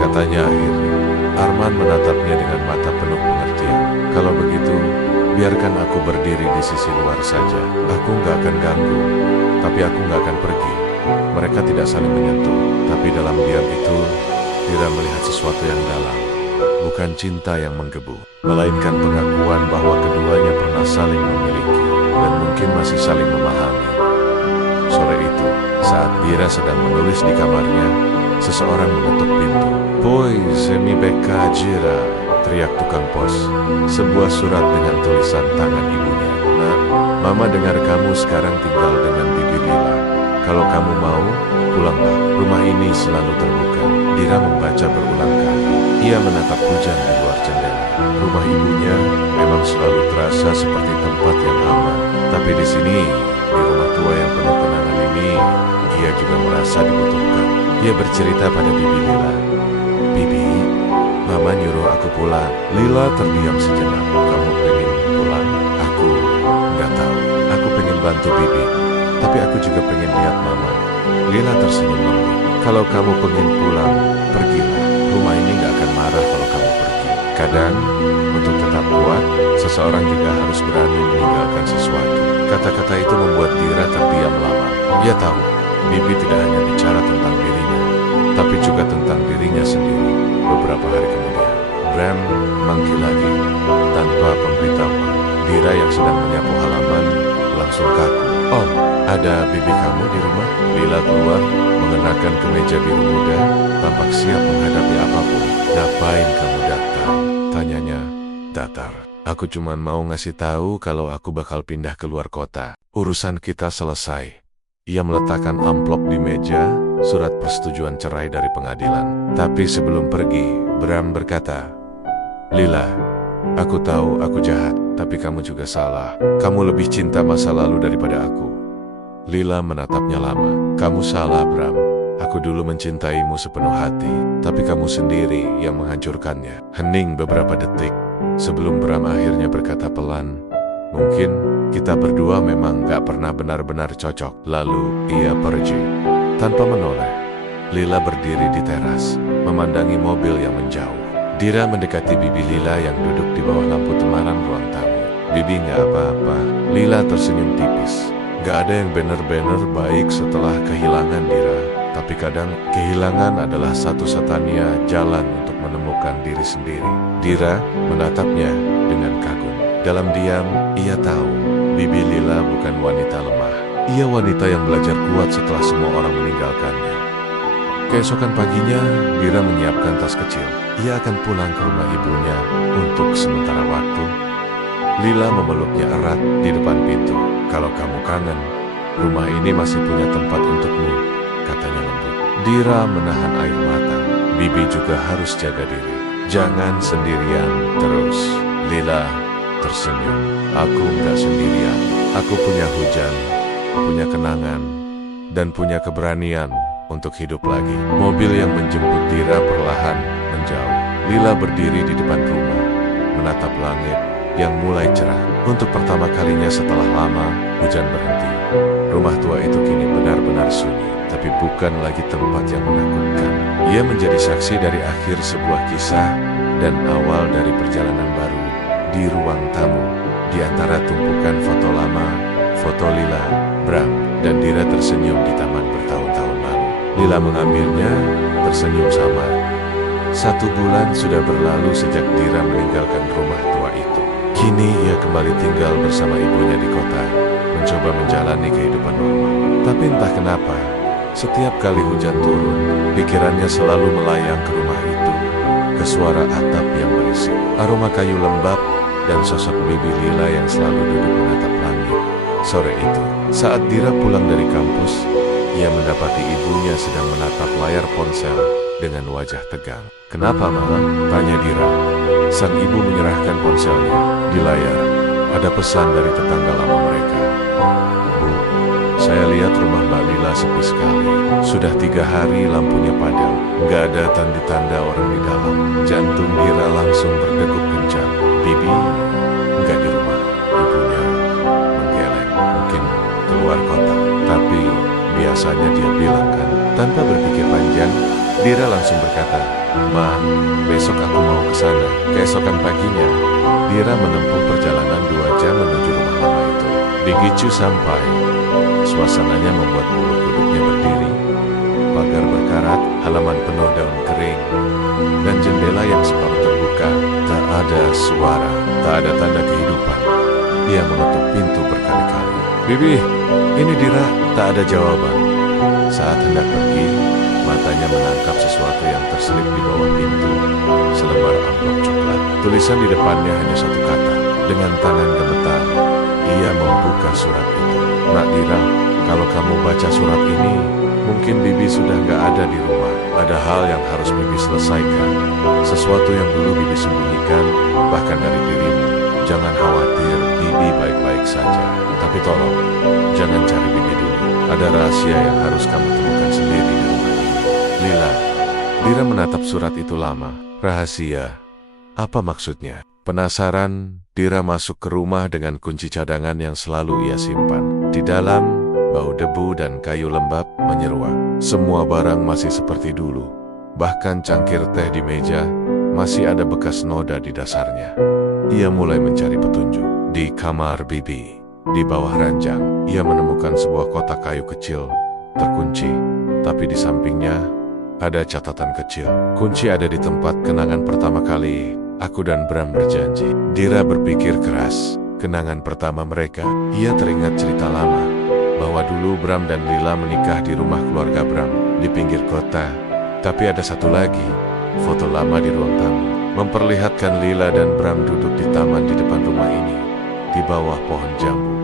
katanya akhirnya. Arman menatapnya dengan mata penuh pengertian. Kalau begitu, biarkan aku berdiri di sisi luar saja. Aku nggak akan ganggu, tapi aku nggak akan pergi. Mereka tidak saling menyentuh, tapi dalam diam itu, Dira melihat sesuatu yang dalam. Bukan cinta yang menggebu, melainkan pengakuan bahwa keduanya pernah saling memiliki dan mungkin masih saling memahami. Sore itu, saat Dira sedang menulis di kamarnya, seseorang mengetuk pintu. "Poi semi beka jira," teriak tukang pos. Sebuah surat dengan tulisan tangan ibunya. "Nak, Mama dengar kamu sekarang tinggal dengan Bibi Lila. Kalau kamu mau, pulanglah. Rumah ini selalu terbuka." Dira membaca berulang kali. Ia menatap hujan di luar jendela. Rumah ibunya memang selalu terasa seperti tempat yang aman. Tapi di sini, di rumah tua yang penuh kenangan ini, ia juga merasa dibutuhkan. Ia bercerita pada Bibi Lila. "Bibi, Mama nyuruh aku pulang." Lila terdiam sejenak. "Kamu pengen pulang?" "Aku nggak tahu. Aku pengen bantu Bibi, tapi aku juga pengen lihat Mama." Lila tersenyum lembut. "Kalau kamu pengen pulang, pergilah. Rumah ini nggak akan marah kalau kamu pergi. Kadang, untuk tetap kuat, seseorang juga harus berani meninggalkan sesuatu." Kata-kata itu membuat Dira terdiam lama. Ia tahu, Bibi tidak hanya bicara tentang dirinya, tapi juga tentang dirinya sendiri. Beberapa hari kemudian, Bram manggil lagi, tanpa pemberitahuan. Dira yang sedang menyapu halaman, langsung kaku. "Om, ada bibi kamu di rumah?" Lila keluar, mengenakan kemeja biru muda, tampak siap menghadapi apapun. "Ngapain kamu datang?" tanyanya datar. "Aku cuma mau ngasih tahu kalau aku bakal pindah ke luar kota. Urusan kita selesai." Ia meletakkan amplop di meja, surat persetujuan cerai dari pengadilan. Tapi sebelum pergi, Bram berkata, "Lila, aku tahu aku jahat, tapi kamu juga salah. Kamu lebih cinta masa lalu daripada aku." Lila menatapnya lama. "Kamu salah, Bram. Aku dulu mencintaimu sepenuh hati, tapi kamu sendiri yang menghancurkannya." Hening beberapa detik, sebelum Bram akhirnya berkata pelan, Mungkin kita berdua memang gak pernah benar-benar cocok. Lalu ia pergi. Tanpa menoleh, Lila berdiri di teras, memandangi mobil yang menjauh. Dira mendekati Bibi Lila yang duduk di bawah lampu temaram ruang tamu. Bibi gak apa-apa. Lila tersenyum tipis. Gak ada yang bener-bener baik setelah kehilangan Dira. Tapi kadang kehilangan adalah satu-satunya jalan untuk menemukan diri sendiri. Dira menatapnya dengan kagum. Dalam diam, ia tahu Bibi Lila bukan wanita lemah. Ia wanita yang belajar kuat setelah semua orang meninggalkannya. Keesokan paginya, Dira menyiapkan tas kecil. Ia akan pulang ke rumah ibunya untuk sementara waktu. Lila memeluknya erat di depan pintu. Kalau kamu kangen, rumah ini masih punya tempat untukmu, katanya lembut. Dira menahan air mata. Bibi juga harus jaga diri. Jangan sendirian terus. Lila tersenyum. Aku nggak sendirian. Aku punya hujan, punya kenangan, dan punya keberanian untuk hidup lagi. Mobil yang menjemput Dira perlahan menjauh. Lila berdiri di depan rumah, menatap langit yang mulai cerah. Untuk pertama kalinya setelah lama, hujan berhenti. Rumah tua itu kini benar-benar sunyi, tapi bukan lagi tempat yang menakutkan. Ia menjadi saksi dari akhir sebuah kisah dan awal dari perjalanan baru. Di ruang tamu, di antara tumpukan foto lama, foto Lila, Bram, dan Dira tersenyum di taman bertahun-tahun lalu. Lila mengambilnya, tersenyum samar. 1 bulan sudah berlalu sejak Dira meninggalkan rumah tua itu. Kini ia kembali tinggal bersama ibunya di kota, mencoba menjalani kehidupan normal. Tapi entah kenapa, setiap kali hujan turun, pikirannya selalu melayang ke rumah itu, ke suara atap yang berisik, aroma kayu lembab, dan sosok Bibi Lila yang selalu duduk menatap langit. Sore itu, saat Dira pulang dari kampus, ia mendapati ibunya sedang menatap layar ponsel dengan wajah tegang. "Kenapa, Mama?" tanya Dira. Sang ibu menyerahkan ponselnya. Di layar, ada pesan dari tetangga lama mereka. "Bu, saya lihat rumah Mbak Lila sepi sekali. Sudah 3 hari lampunya padam. Nggak ada tanda-tanda orang di dalam." Jantung Dira langsung berdegup kencang. "Bibi nggak di rumah," ibunya menggeleng. "Mungkin keluar kota." Tapi biasanya dia bilang kan. Tanpa berpikir panjang, Dira langsung berkata, "Ma, besok aku mau ke sana." Keesokan paginya, Dira menempuh perjalanan 2 jam menuju rumah lama itu. Begitu sampai, suasananya membuat bulu kuduknya berdiri. Pagar berkarat, halaman penuh daun kering, dan jendela yang separuh terbuka. Tak ada suara, tak ada tanda kehidupan. Ia mengetuk pintu berkali-kali. "Bibi, ini Dira." Tak ada jawaban. Saat hendak pergi, matanya menangkap sesuatu yang terselip di bawah pintu. Selembar amplop coklat. Tulisan di depannya hanya 1 kata. Dengan tangan gemetar, ia membuka surat itu. "Nak Dira, kalau kamu baca surat ini, mungkin Bibi sudah gak ada di rumah. Ada hal yang harus Bibi selesaikan. Sesuatu yang dulu Bibi sembunyikan, bahkan dari dirimu. Jangan khawatir, Bibi baik-baik saja. Tapi tolong, jangan cari Bibi dulu. Ada rahasia yang harus kamu temukan sendiri di rumah ini." Lila. Dira menatap surat itu lama. Rahasia. Apa maksudnya? Penasaran, Dira masuk ke rumah dengan kunci cadangan yang selalu ia simpan. Di dalam, bau debu dan kayu lembab menyeruak. Semua barang masih seperti dulu. Bahkan cangkir teh di meja masih ada bekas noda di dasarnya. Ia mulai mencari petunjuk. Di kamar Bibi, di bawah ranjang, ia menemukan sebuah kotak kayu kecil, terkunci. Tapi di sampingnya, ada catatan kecil. "Kunci ada di tempat kenangan pertama kali aku dan Bram berjanji." Dira berpikir keras. Kenangan pertama mereka. Ia teringat cerita lama, bahwa dulu Bram dan Lila menikah di rumah keluarga Bram, di pinggir kota. Tapi ada satu lagi, foto lama di ruang tamu, memperlihatkan Lila dan Bram duduk di taman di depan rumah ini, di bawah pohon jambu.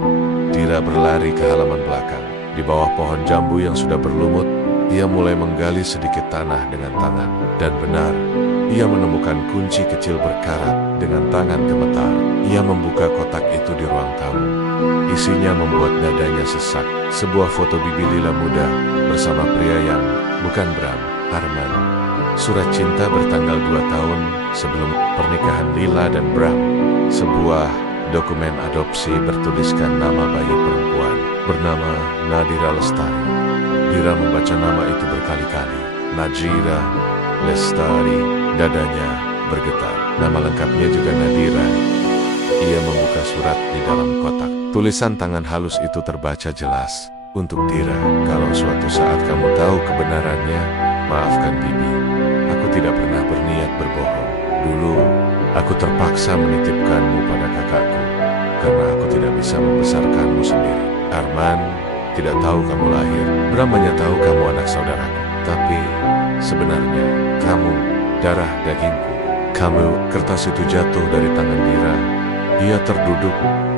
Dira berlari ke halaman belakang. Di bawah pohon jambu yang sudah berlumut, ia mulai menggali sedikit tanah dengan tangan. Dan benar, ia menemukan kunci kecil berkarat dengan tangan gemetar. Ia membuka kotak itu di ruang tamu. Isinya membuat dadanya sesak. Sebuah foto Bibi Lila muda bersama pria yang bukan Bram, Arman. Surat cinta bertanggal 2 tahun sebelum pernikahan Lila dan Bram. Sebuah Dokumen adopsi bertuliskan nama bayi perempuan bernama Nadira Lestari. Dira membaca nama itu berkali-kali. Najira Lestari, dadanya bergetar. Nama lengkapnya juga Nadira. Ia membuka surat di dalam kotak. Tulisan tangan halus itu terbaca jelas. Untuk Dira, kalau suatu saat kamu tahu kebenarannya, maafkan Bibi. Aku tidak pernah berniat berbohong. Dulu, aku terpaksa menitipkanmu pada kakakku, karena aku tidak bisa membesarkanmu sendiri. Arman tidak tahu kamu lahir. Bram hanya tahu kamu anak saudaraku. Tapi, sebenarnya, kamu darah dagingku. Kertas itu jatuh dari tangan Dira. Ia terduduk,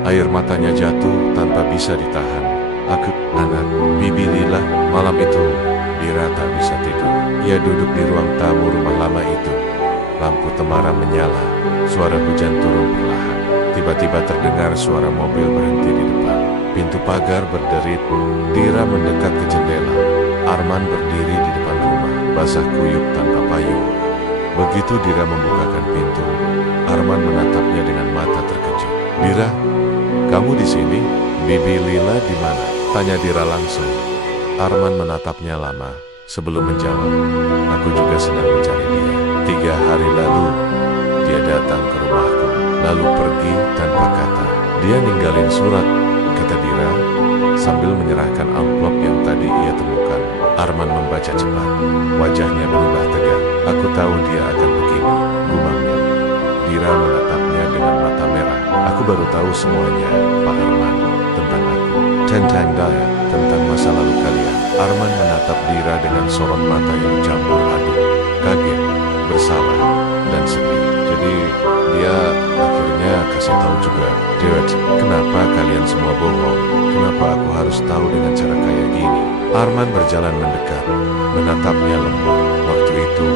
air matanya jatuh tanpa bisa ditahan. Anak, Bibi Lila. Malam itu, Dira tak bisa tidur. Ia duduk di ruang tamu rumah lama itu. Lampu temaram menyala, suara hujan turun perlahan. Tiba-tiba terdengar suara mobil berhenti di depan. Pintu pagar berderit. Dira mendekat ke jendela. Arman berdiri di depan rumah, basah kuyup tanpa payung. Begitu Dira membukakan pintu, Arman menatapnya dengan mata terkejut. Dira, kamu di sini? Bibi Lila di mana? Tanya Dira langsung. Arman menatapnya lama sebelum menjawab. Aku juga sedang mencari dia. 3 hari lalu, dia datang ke rumahku, lalu pergi tanpa kata. Dia ninggalin surat, kata Dira, sambil menyerahkan amplop yang tadi ia temukan. Arman membaca cepat. Wajahnya berubah tegang. Aku tahu dia akan begini, gumamnya. Dira menatapnya dengan mata merah. Aku baru tahu semuanya, Pak Arman, tentang aku. Tentang Daya, tentang masa lalu kalian. Arman menatap Dira dengan sorot mata yang campur aduk. Kaget, bersalah, dan sedih. Jadi, dia akhirnya kasih tahu juga. Dira, kenapa kalian semua bohong? Kenapa aku harus tahu dengan cara kayak gini? Arman berjalan mendekat, menatapnya lembut. Waktu itu,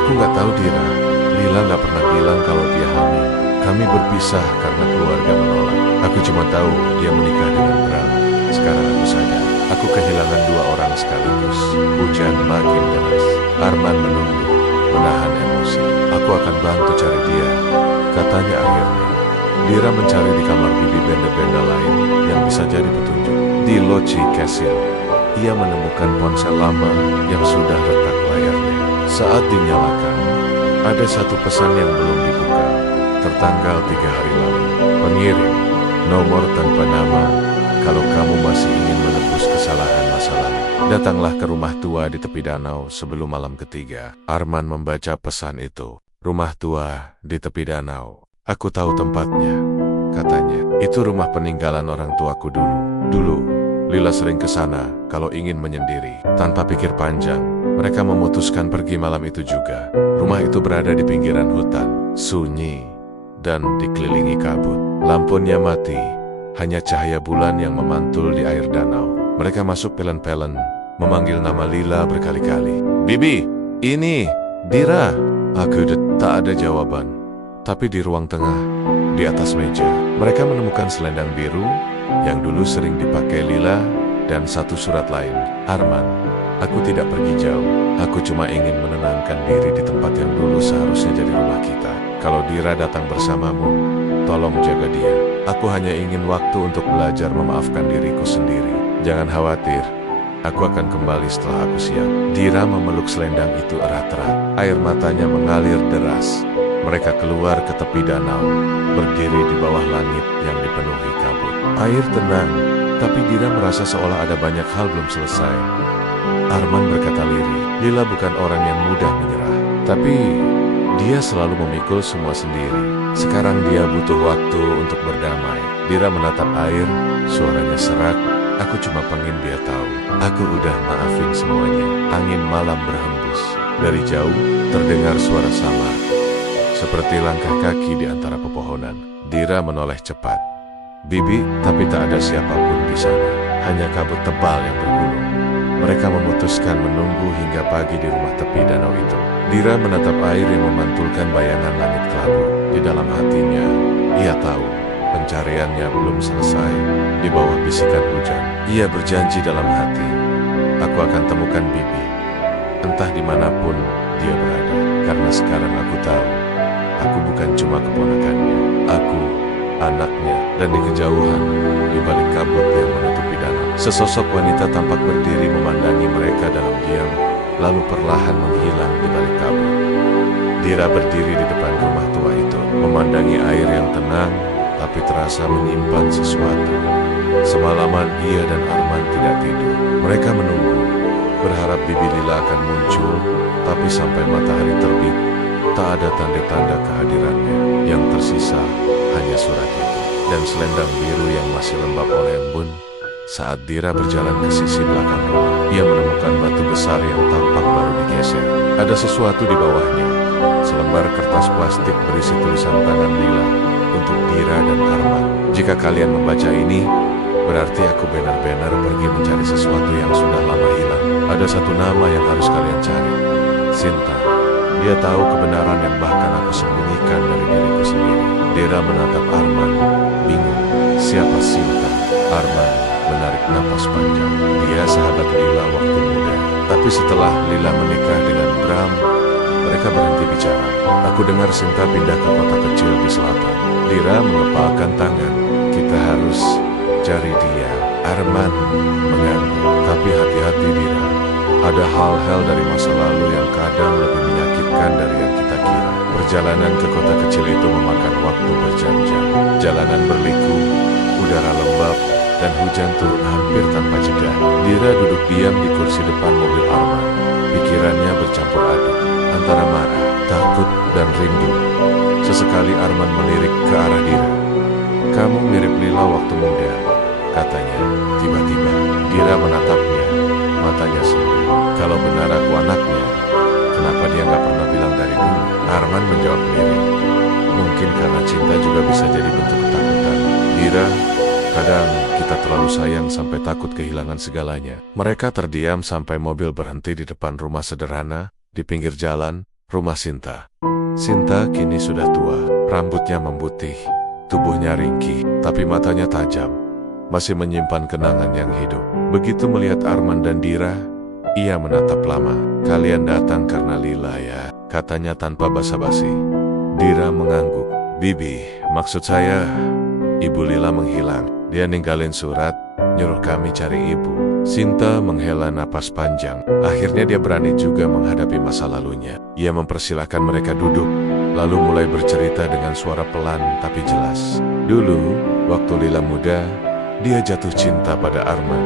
aku nggak tahu Dira. Lila nggak pernah bilang kalau dia hamil. Kami berpisah karena keluarga menolak. Aku cuma tahu dia menikah dengan Bram. Sekarang aku sadar, aku kehilangan 2 orang sekaligus. Hujan makin deras. Arman menunduk, menahan emosi. Aku akan bantu cari dia, katanya akhirnya. Dira mencari di kamar Bibi benda-benda lain yang bisa jadi petunjuk. Di loji kasir, ia menemukan ponsel lama yang sudah retak layarnya. Saat dinyalakan, ada satu pesan yang belum dibuka, tertanggal 3 hari lalu. Pengirim, nomor tanpa nama. Kalau kamu masih ingin menebus kesalahan masa lalu, datanglah ke rumah tua di tepi danau sebelum malam ketiga. Arman membaca pesan itu. Rumah tua di tepi danau. Aku tahu tempatnya, katanya. Itu rumah peninggalan orang tuaku dulu. Dulu, Lila sering ke sana kalau ingin menyendiri. Tanpa pikir panjang, mereka memutuskan pergi malam itu juga. Rumah itu berada di pinggiran hutan, sunyi, dan dikelilingi kabut. Lampunya mati, hanya cahaya bulan yang memantul di air danau. Mereka masuk pelen-pelen, memanggil nama Lila berkali-kali. Bibi, ini, Dira. Aku tak ada jawaban. Tapi di ruang tengah, di atas meja, mereka menemukan selendang biru yang dulu sering dipakai Lila dan satu surat lain. Arman, aku tidak pergi jauh. Aku cuma ingin menenangkan diri di tempat yang dulu seharusnya jadi rumah kita. Kalau Dira datang bersamamu, tolong jaga dia. Aku hanya ingin waktu untuk belajar memaafkan diriku sendiri. Jangan khawatir, aku akan kembali setelah aku siap. Dira memeluk selendang itu erat-erat. Air matanya mengalir deras. Mereka keluar ke tepi danau, berdiri di bawah langit yang dipenuhi kabut. Air tenang, tapi Dira merasa seolah ada banyak hal belum selesai. Arman berkata lirih, Lila bukan orang yang mudah menyerah, tapi dia selalu memikul semua sendiri. Sekarang dia butuh waktu untuk berdamai. Dira menatap air, suaranya serak. Aku cuma pengen dia tahu, aku udah maafin semuanya. Angin malam berhembus. Dari jauh, terdengar suara samar, seperti langkah kaki di antara pepohonan. Dira menoleh cepat. Bibi, tapi tak ada siapapun di sana. Hanya kabut tebal yang bergulung. Mereka memutuskan menunggu hingga pagi di rumah tepi danau itu. Dira menatap air yang memantulkan bayangan langit kelabu. Di dalam hatinya, ia tahu pencariannya belum selesai. Di bawah bisikan hujan, ia berjanji dalam hati, aku akan temukan Bibi, entah dimanapun dia berada. Karena sekarang aku tahu, aku bukan cuma keponakannya. anaknya, dan di kejauhan, di balik kabut yang menutupi danau, sesosok wanita tampak berdiri memandangi mereka dalam diam, lalu perlahan menghilang di balik kabut. Dira berdiri di depan rumah tua itu, memandangi air yang tenang, tapi terasa menyimpan sesuatu. Semalaman ia dan Arman tidak tidur. Mereka menunggu, berharap bibi Lila akan muncul, tapi sampai matahari terbit, tak ada tanda-tanda kehadirannya. Yang tersisa hanya surat itu dan selendang biru yang masih lembab oleh embun. Saat Dira berjalan ke sisi belakang rumah, ia menemukan batu besar yang tampak baru digeser. Ada sesuatu di bawahnya, selembar kertas plastik berisi tulisan tangan Lila untuk Dira dan Arman. Jika kalian membaca ini, berarti aku benar-benar pergi mencari sesuatu yang sudah lama hilang. Ada satu nama yang harus kalian cari, Sinta. Dia tahu kebenaran yang bahkan aku sembunyikan dari diriku sendiri. Dira menatap Arman, bingung. Siapa Sinta? Arman menarik napas panjang. Dia sahabat Lila waktu muda. Tapi setelah Lila menikah dengan Bram, mereka berhenti bicara. Aku dengar Sinta pindah ke kota kecil di selatan. Dira mengepalkan tangan. Kita harus cari dia. Arman mengangguk. Tapi hati-hati Dira. Ada hal-hal dari masa lalu yang kadang lebih menyakitkan dari yang kita kira. Perjalanan ke kota kecil itu memakan waktu berjam-jam. Jalanan berliku, udara lembab, dan hujan turun hampir tanpa jeda. Dira duduk diam di kursi depan mobil Arman. Pikirannya bercampur aduk antara marah, takut, dan rindu. Sesekali Arman melirik ke arah Dira. Kamu mirip Lila waktu muda, katanya. Tiba-tiba Dira menatapnya, matanya sembuh. Kalau benar aku anaknya, kenapa dia nggak pernah bilang dari dulu? Arman menjawab lirik. Mungkin karena cinta juga bisa jadi bentuk ketakutan. Dira, kadang kita terlalu sayang sampai takut kehilangan segalanya. Mereka terdiam sampai mobil berhenti di depan rumah sederhana, di pinggir jalan, rumah Sinta. Sinta kini sudah tua, rambutnya memutih, tubuhnya ringkih, tapi matanya tajam, masih menyimpan kenangan yang hidup. Begitu melihat Arman dan Dira, ia menatap lama. Kalian datang karena Lila ya, katanya tanpa basa-basi. Dira mengangguk. Bibi, maksud saya, Ibu Lila menghilang. Dia ninggalin surat, nyuruh kami cari ibu. Sinta menghela napas panjang. Akhirnya dia berani juga menghadapi masa lalunya. Ia mempersilahkan mereka duduk, lalu mulai bercerita dengan suara pelan tapi jelas. Dulu, waktu Lila muda, dia jatuh cinta pada Arman.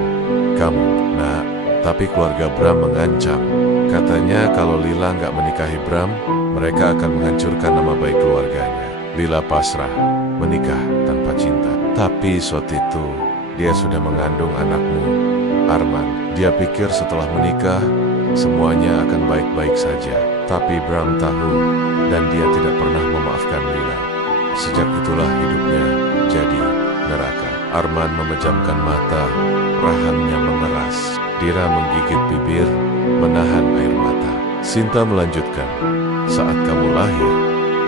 Kamu, nak, tapi keluarga Bram mengancam. Katanya kalau Lila nggak menikahi Bram, mereka akan menghancurkan nama baik keluarganya. Lila pasrah, menikah tanpa cinta. Tapi saat itu, dia sudah mengandung anakmu, Arman. Dia pikir setelah menikah, semuanya akan baik-baik saja. Tapi Bram tahu, dan dia tidak pernah memaafkan Lila. Sejak itulah hidupnya jadi neraka. Arman memejamkan mata, rahangnya mengeras. Dira menggigit bibir, menahan air mata. Sinta melanjutkan, saat kamu lahir,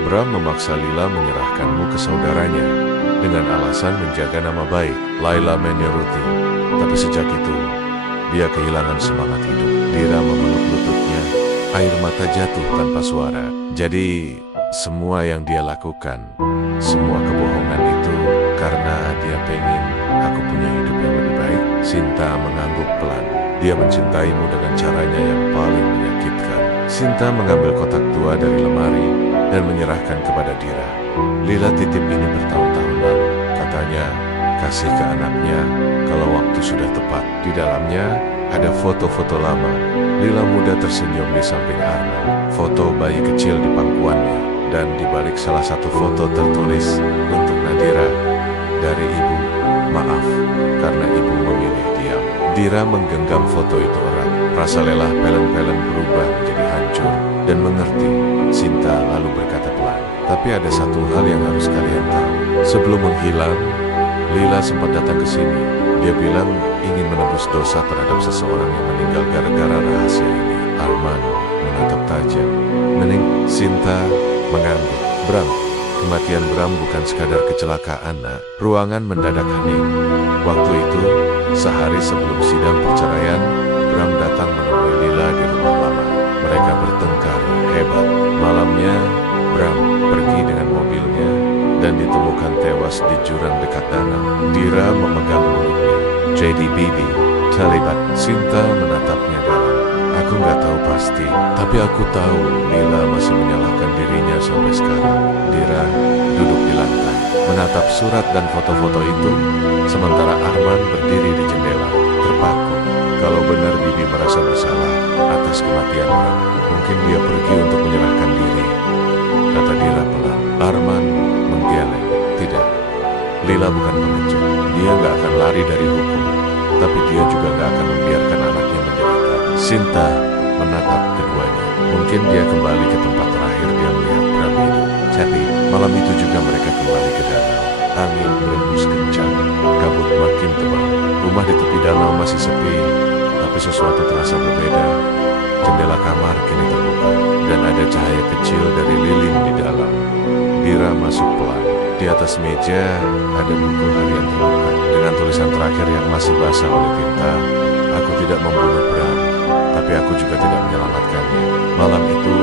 Bram memaksa Lila menyerahkanmu ke saudaranya dengan alasan menjaga nama baik. Laila menuruti, tapi sejak itu, dia kehilangan semangat hidup. Dira memeluk lututnya, air mata jatuh tanpa suara. Jadi, semua yang dia lakukan, semua kebohongan itu, karena dia pengen aku punya hidup yang lebih baik. Sinta mengangguk pelan. Dia mencintaimu dengan caranya yang paling menyakitkan. Sinta mengambil kotak tua dari lemari dan menyerahkan kepada Dira. Lila titip ini bertahun-tahun lalu. Katanya, kasih ke anaknya kalau waktu sudah tepat. Di dalamnya ada foto-foto lama. Lila muda tersenyum di samping Arman. Foto bayi kecil di pangkuannya. Dan di balik salah satu foto tertulis, untuk Nadira, dari ibu, maaf, karena ibu memilih diam. Dira menggenggam foto itu erat. Rasa lelah pelen-pelen berubah menjadi hancur dan mengerti. Sinta lalu berkata pelan, tapi ada satu hal yang harus kalian tahu. Sebelum menghilang, Lila sempat datang ke sini. Dia bilang ingin menebus dosa terhadap seseorang yang meninggal gara-gara rahasia ini. Arman menatap tajam. Sinta mengangguk. Bram, kematian Bram bukan sekadar kecelakaan, nak. Ruangan mendadak hening. Waktu itu, sehari sebelum sidang perceraian, Bram datang menemui Lila di rumah lama. Mereka bertengkar hebat. Malamnya, Bram pergi dengan mobilnya dan ditemukan tewas tewas di jurang dekat danau. Dira memegang mulutnya. Jadi Bibi, terlibat. Sinta menatapnya dalam. Aku nggak tahu pasti, tapi aku tahu Lila masih menyalahkan dirinya sampai sekarang. Dira duduk di lantai, menatap surat dan foto-foto itu, sementara Arman berdiri di jendela, terpaku. Kalau benar Bibi merasa bersalah atas kematian Bram, mungkin dia pergi untuk menyerahkan diri, kata Dira pelan. Arman menggeleng. Tidak, Lila bukan pengecut. Dia nggak akan lari dari hukum, tapi dia juga nggak akan membiarkan anaknya menderita. Sinta menatap keduanya. Mungkin dia kembali ke tempat terakhir dia melihat Bram hidup. Tapi malam itu juga mereka kembali ke danau. Angin berembus kencang, kabut makin tebal. Rumah di tepi danau masih sepi, tapi sesuatu terasa berbeda. Jendela kamar kini terbuka, dan ada cahaya kecil dari lilin di dalam. Dira masuk pelan. Di atas meja ada buku harian terbuka dengan tulisan terakhir yang masih basah oleh tinta. Aku tidak membunuh Bram, tapi aku juga tidak menyelamatkannya. Malam itu,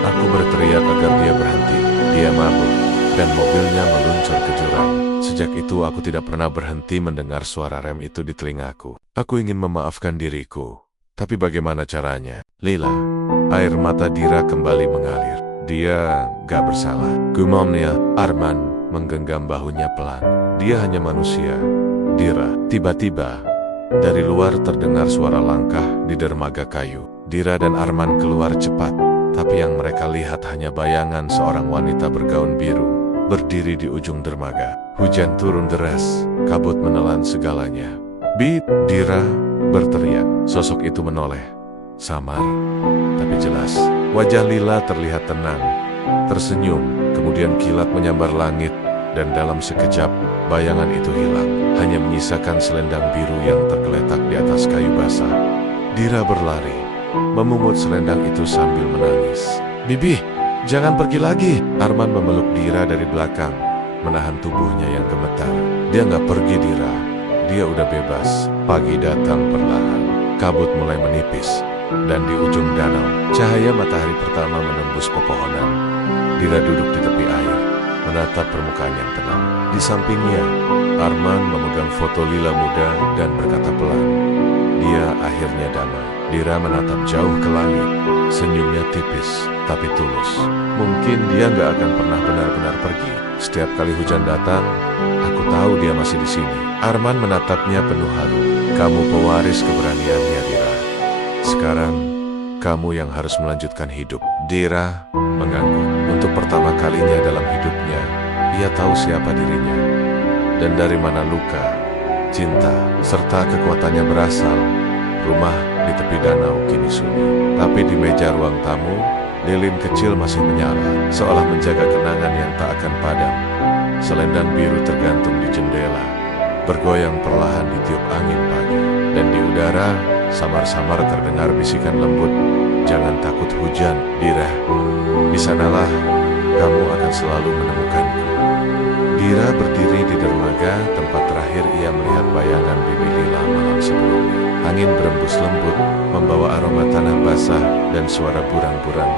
aku berteriak agar dia berhenti. Dia mabuk, dan mobilnya meluncur ke jurang. Sejak itu aku tidak pernah berhenti mendengar suara rem itu di telingaku. Aku ingin memaafkan diriku, tapi bagaimana caranya? Lila, air mata Dira kembali mengalir. Dia gak bersalah. Gumamnya, Arman menggenggam bahunya pelan. Dia hanya manusia. Dira, tiba-tiba, dari luar terdengar suara langkah di dermaga kayu. Dira dan Arman keluar cepat, tapi yang mereka lihat hanya bayangan seorang wanita bergaun biru, berdiri di ujung dermaga. Hujan turun deras, kabut menelan segalanya. Bit, Dira berteriak. Sosok itu menoleh. Samar, tapi jelas. Wajah Lila terlihat tenang, tersenyum, kemudian kilat menyambar langit, dan dalam sekejap, bayangan itu hilang, hanya menyisakan selendang biru yang tergeletak di atas kayu basah. Dira berlari, memungut selendang itu sambil menangis. Bibi, jangan pergi lagi. Arman memeluk Dira dari belakang, menahan tubuhnya yang gemetar. Dia nggak pergi, Dira. Dia udah bebas. Pagi datang perlahan. Kabut mulai menipis, dan di ujung danau, cahaya matahari pertama menembus pepohonan. Dira duduk di tepi air, menatap permukaan yang tenang. Di sampingnya, Arman memegang foto Lila muda dan berkata pelan, dia akhirnya damai. Dira menatap jauh ke langit, senyumnya tipis, tapi tulus. Mungkin dia nggak akan pernah benar-benar pergi. Setiap kali hujan datang, aku tahu dia masih di sini. Arman menatapnya penuh haru. Kamu pewaris keberaniannya, Dira. Sekarang, kamu yang harus melanjutkan hidup. Dira mengangguk. Untuk pertama kalinya dalam hidupnya, ia tahu siapa dirinya dan dari mana luka, cinta, serta kekuatannya berasal. Rumah di tepi danau kini sunyi, tapi di meja ruang tamu, lilin kecil masih menyala, seolah menjaga kenangan yang tak akan padam. Selendang biru tergantung di jendela, bergoyang perlahan ditiup angin pagi, dan di udara samar-samar terdengar bisikan lembut, jangan takut hujan, Dira. Di sanalah kamu akan selalu menemukanku. Dira berdiri di dermaga, tempat terakhir ia melihat bayangan Bibi Lila malam sebelumnya. Angin berembus lembut, membawa aroma tanah basah dan suara burang-burang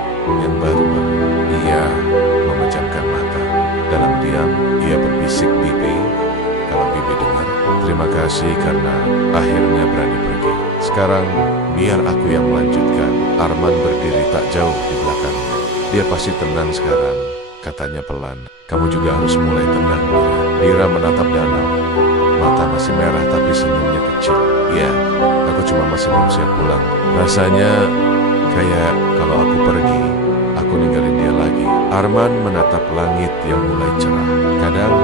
yang baru bangun. Ia memejamkan mata. Dalam diam, ia berbisik, Bibi. Kalau Bibi dengar, terima kasih karena akhirnya berani pergi. Sekarang, biar aku yang melanjutkan. Arman berdiri tak jauh di belakangnya. Dia pasti tenang sekarang, katanya pelan. Kamu juga harus mulai tenang, Dira. Dira menatap danau. Mata masih merah tapi senyumnya kecil. Ya, aku cuma masih belum siap pulang. Rasanya kayak kalau aku pergi, aku ninggalin dia lagi. Arman menatap langit yang mulai cerah. Kadang,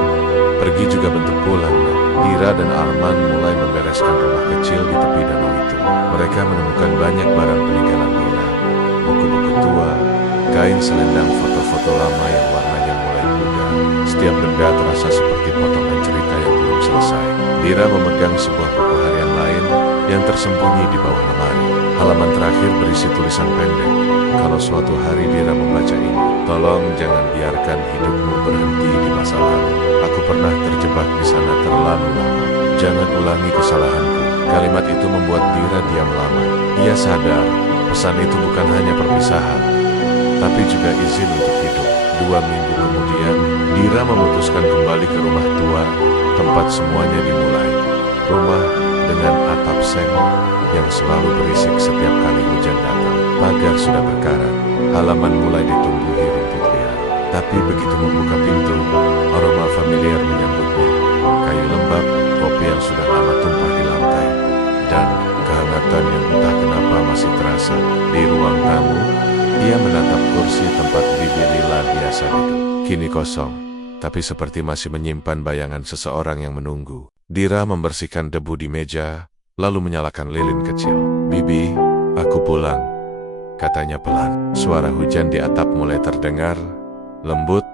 pergi juga bentuk pulang. Dira dan Arman mulai membereskan rumah kecil di tepi danau itu. Mereka menemukan banyak barang peninggalan Lila. Buku-buku tua, kain selendang, foto-foto lama yang warnanya mulai pudar. Setiap benda terasa seperti potongan cerita yang belum selesai. Dira memegang sebuah buku harian lain yang tersembunyi di bawah lemari. Halaman terakhir berisi tulisan pendek. Kalau suatu hari Dira membaca ini, tolong jangan biarkan hidupmu berhenti di masa lalu. Aku pernah terjebak di sana terlalu lama. Jangan ulangi kesalahanku. Kalimat itu membuat Dira diam lama. Ia sadar, pesan itu bukan hanya perpisahan, tapi juga izin untuk hidup. 2 minggu kemudian, Dira memutuskan kembali ke rumah tua, tempat semuanya dimulai. Rumah dengan atap seng yang selalu berisik setiap kali hujan datang. Pagar sudah berkarat, halaman mulai ditumbuhi rumput liar. Tapi begitu membuka pintu, aroma familiar menyambutnya. Kayu lembab, kopi yang sudah lama tumpah di lantai, dan kehangatan yang entah kenapa masih terasa. Di ruang tamu, ia menatap kursi tempat Bibi Lila biasa duduk. Kini kosong, tapi seperti masih menyimpan bayangan seseorang yang menunggu. Dira membersihkan debu di meja, lalu menyalakan lilin kecil. "Bibi, aku pulang," katanya pelan. Suara hujan di atap mulai terdengar, lembut,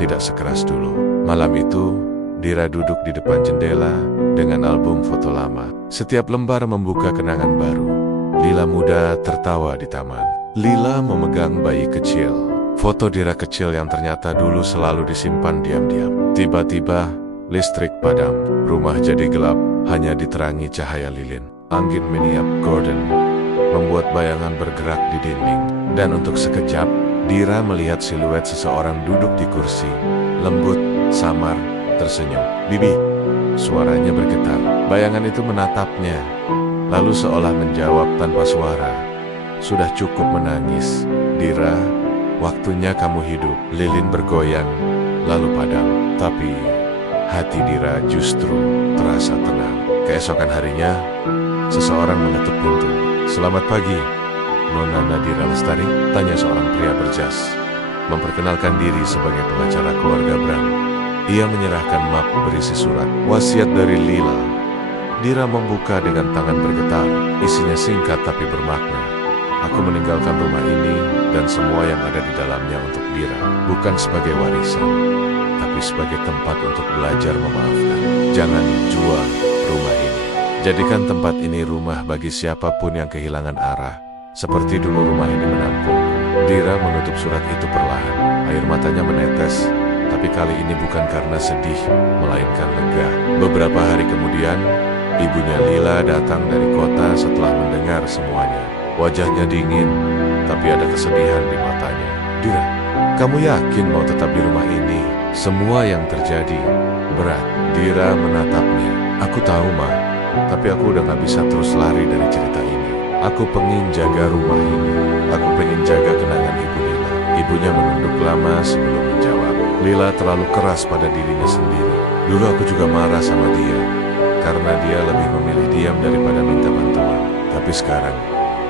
tidak sekeras dulu. Malam itu, Dira duduk di depan jendela dengan album foto lama. Setiap lembar membuka kenangan baru. Lila muda tertawa di taman. Lila memegang bayi kecil. Foto Dira kecil yang ternyata dulu selalu disimpan diam-diam. Tiba-tiba, listrik padam. Rumah jadi gelap, hanya diterangi cahaya lilin. Angin meniup gorden, membuat bayangan bergerak di dinding. Dan untuk sekejap, Dira melihat siluet seseorang duduk di kursi. Lembut, samar, tersenyum. "Bibi," suaranya bergetar. Bayangan itu menatapnya, lalu seolah menjawab tanpa suara, "Sudah cukup menangis, Dira. Waktunya kamu hidup." Lilin bergoyang, lalu padam. Tapi hati Dira justru terasa tenang. Keesokan harinya, seseorang mengetuk pintu. "Selamat pagi, Nona Nadira Lestari?" tanya seorang pria berjas, memperkenalkan diri sebagai pengacara keluarga Bram. Ia menyerahkan map berisi surat wasiat dari Lila. Dira membuka dengan tangan bergetar. Isinya singkat tapi bermakna. "Aku meninggalkan rumah ini dan semua yang ada di dalamnya untuk Dira. Bukan sebagai warisan, tapi sebagai tempat untuk belajar memaafkan. Jangan jual rumah ini. Jadikan tempat ini rumah bagi siapapun yang kehilangan arah. Seperti dulu rumah ini menampung." Dira menutup surat itu perlahan. Air matanya menetes, tapi kali ini bukan karena sedih, melainkan lega. Beberapa hari kemudian, ibunya Lila datang dari kota setelah mendengar semuanya. Wajahnya dingin, tapi ada kesedihan di matanya. "Dira, kamu yakin mau tetap di rumah ini? Semua yang terjadi berat." Dira menatapnya. "Aku tahu, Ma, tapi aku udah gak bisa terus lari dari cerita ini. Aku pengen jaga rumah ini. Aku pengen jaga kenangan ibu Lila." Ibunya menunduk lama sebelum menjawab. "Lila terlalu keras pada dirinya sendiri. Dulu aku juga marah sama dia, karena dia lebih memilih diam daripada minta bantuan. Tapi sekarang,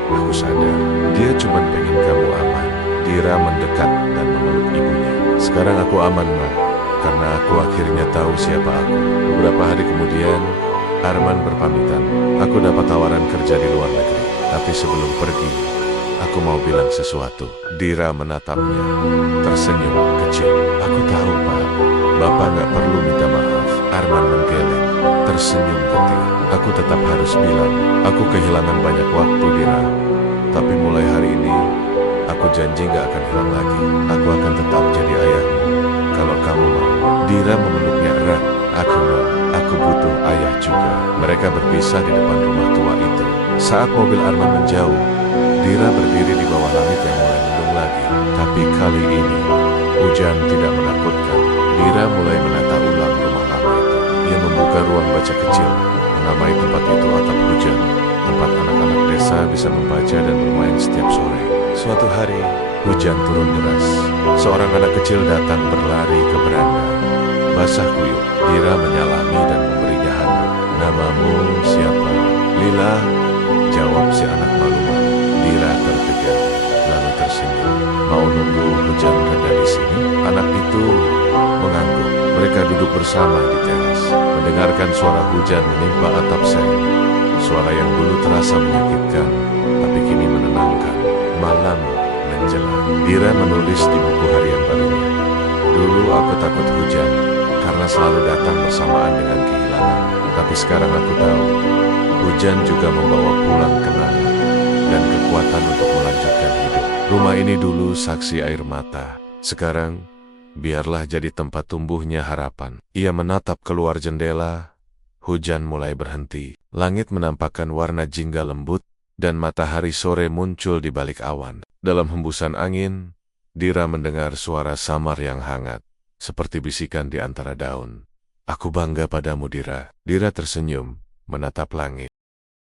aku sadar, dia cuma pengen kamu aman." Dira mendekat dan memeluk ibunya. "Sekarang aku aman, Ma, karena aku akhirnya tahu siapa aku." Beberapa hari kemudian, Arman berpamitan. "Aku dapat tawaran kerja di luar negeri, tapi sebelum pergi, aku mau bilang sesuatu." Dira menatapnya, tersenyum kecil. "Aku tahu, Pak. Bapak gak perlu minta maaf." Arman menggeleng, tersenyum getir. "Aku tetap harus bilang, aku kehilangan banyak waktu, Dira. Tapi mulai hari ini, aku janji gak akan hilang lagi. Aku akan tetap jadi ayahmu, kalau kamu mau." Dira memeluknya erat. "Aku mau. Aku butuh ayah juga." Mereka berpisah di depan rumah tua itu. Saat mobil Arman menjauh, Dira berdiri di bawah langit yang mulai mendung lagi. Tapi kali ini, hujan tidak menakutkan. Dira mulai menata ulang rumah lama itu. Ia membuka ruang baca kecil, menamai tempat itu atap hujan, tempat anak-anak desa bisa membaca dan bermain setiap sore. Suatu hari, hujan turun deras. Seorang anak kecil datang berlari ke beranda. Basah kuyup, Dira menyalami dan memberinya handuk. "Namamu siapa?" "Lila," jawab si anak malu-malu. Dira tertegun, lalu tersenyum. "Mau nunggu hujan reda di sini?" Anak itu mengangguk. Mereka duduk bersama di teras, mendengarkan suara hujan menimpa atap seng. Suara yang dulu terasa menyakitkan, tapi kini menenangkan. Malam menjelang. Dira menulis di buku harian barunya. "Dulu aku takut hujan, karena selalu datang bersamaan dengan kehilangan. Tapi sekarang aku tahu, hujan juga membawa pulang kenangan dan kekuatan untuk melanjutkan hidup. Rumah ini dulu saksi air mata. Sekarang, biarlah jadi tempat tumbuhnya harapan." Ia menatap keluar jendela. Hujan mulai berhenti. Langit menampakkan warna jingga lembut, dan matahari sore muncul di balik awan. Dalam hembusan angin, Dira mendengar suara samar yang hangat, seperti bisikan di antara daun. Aku bangga padamu, Dira. Dira tersenyum, menatap langit.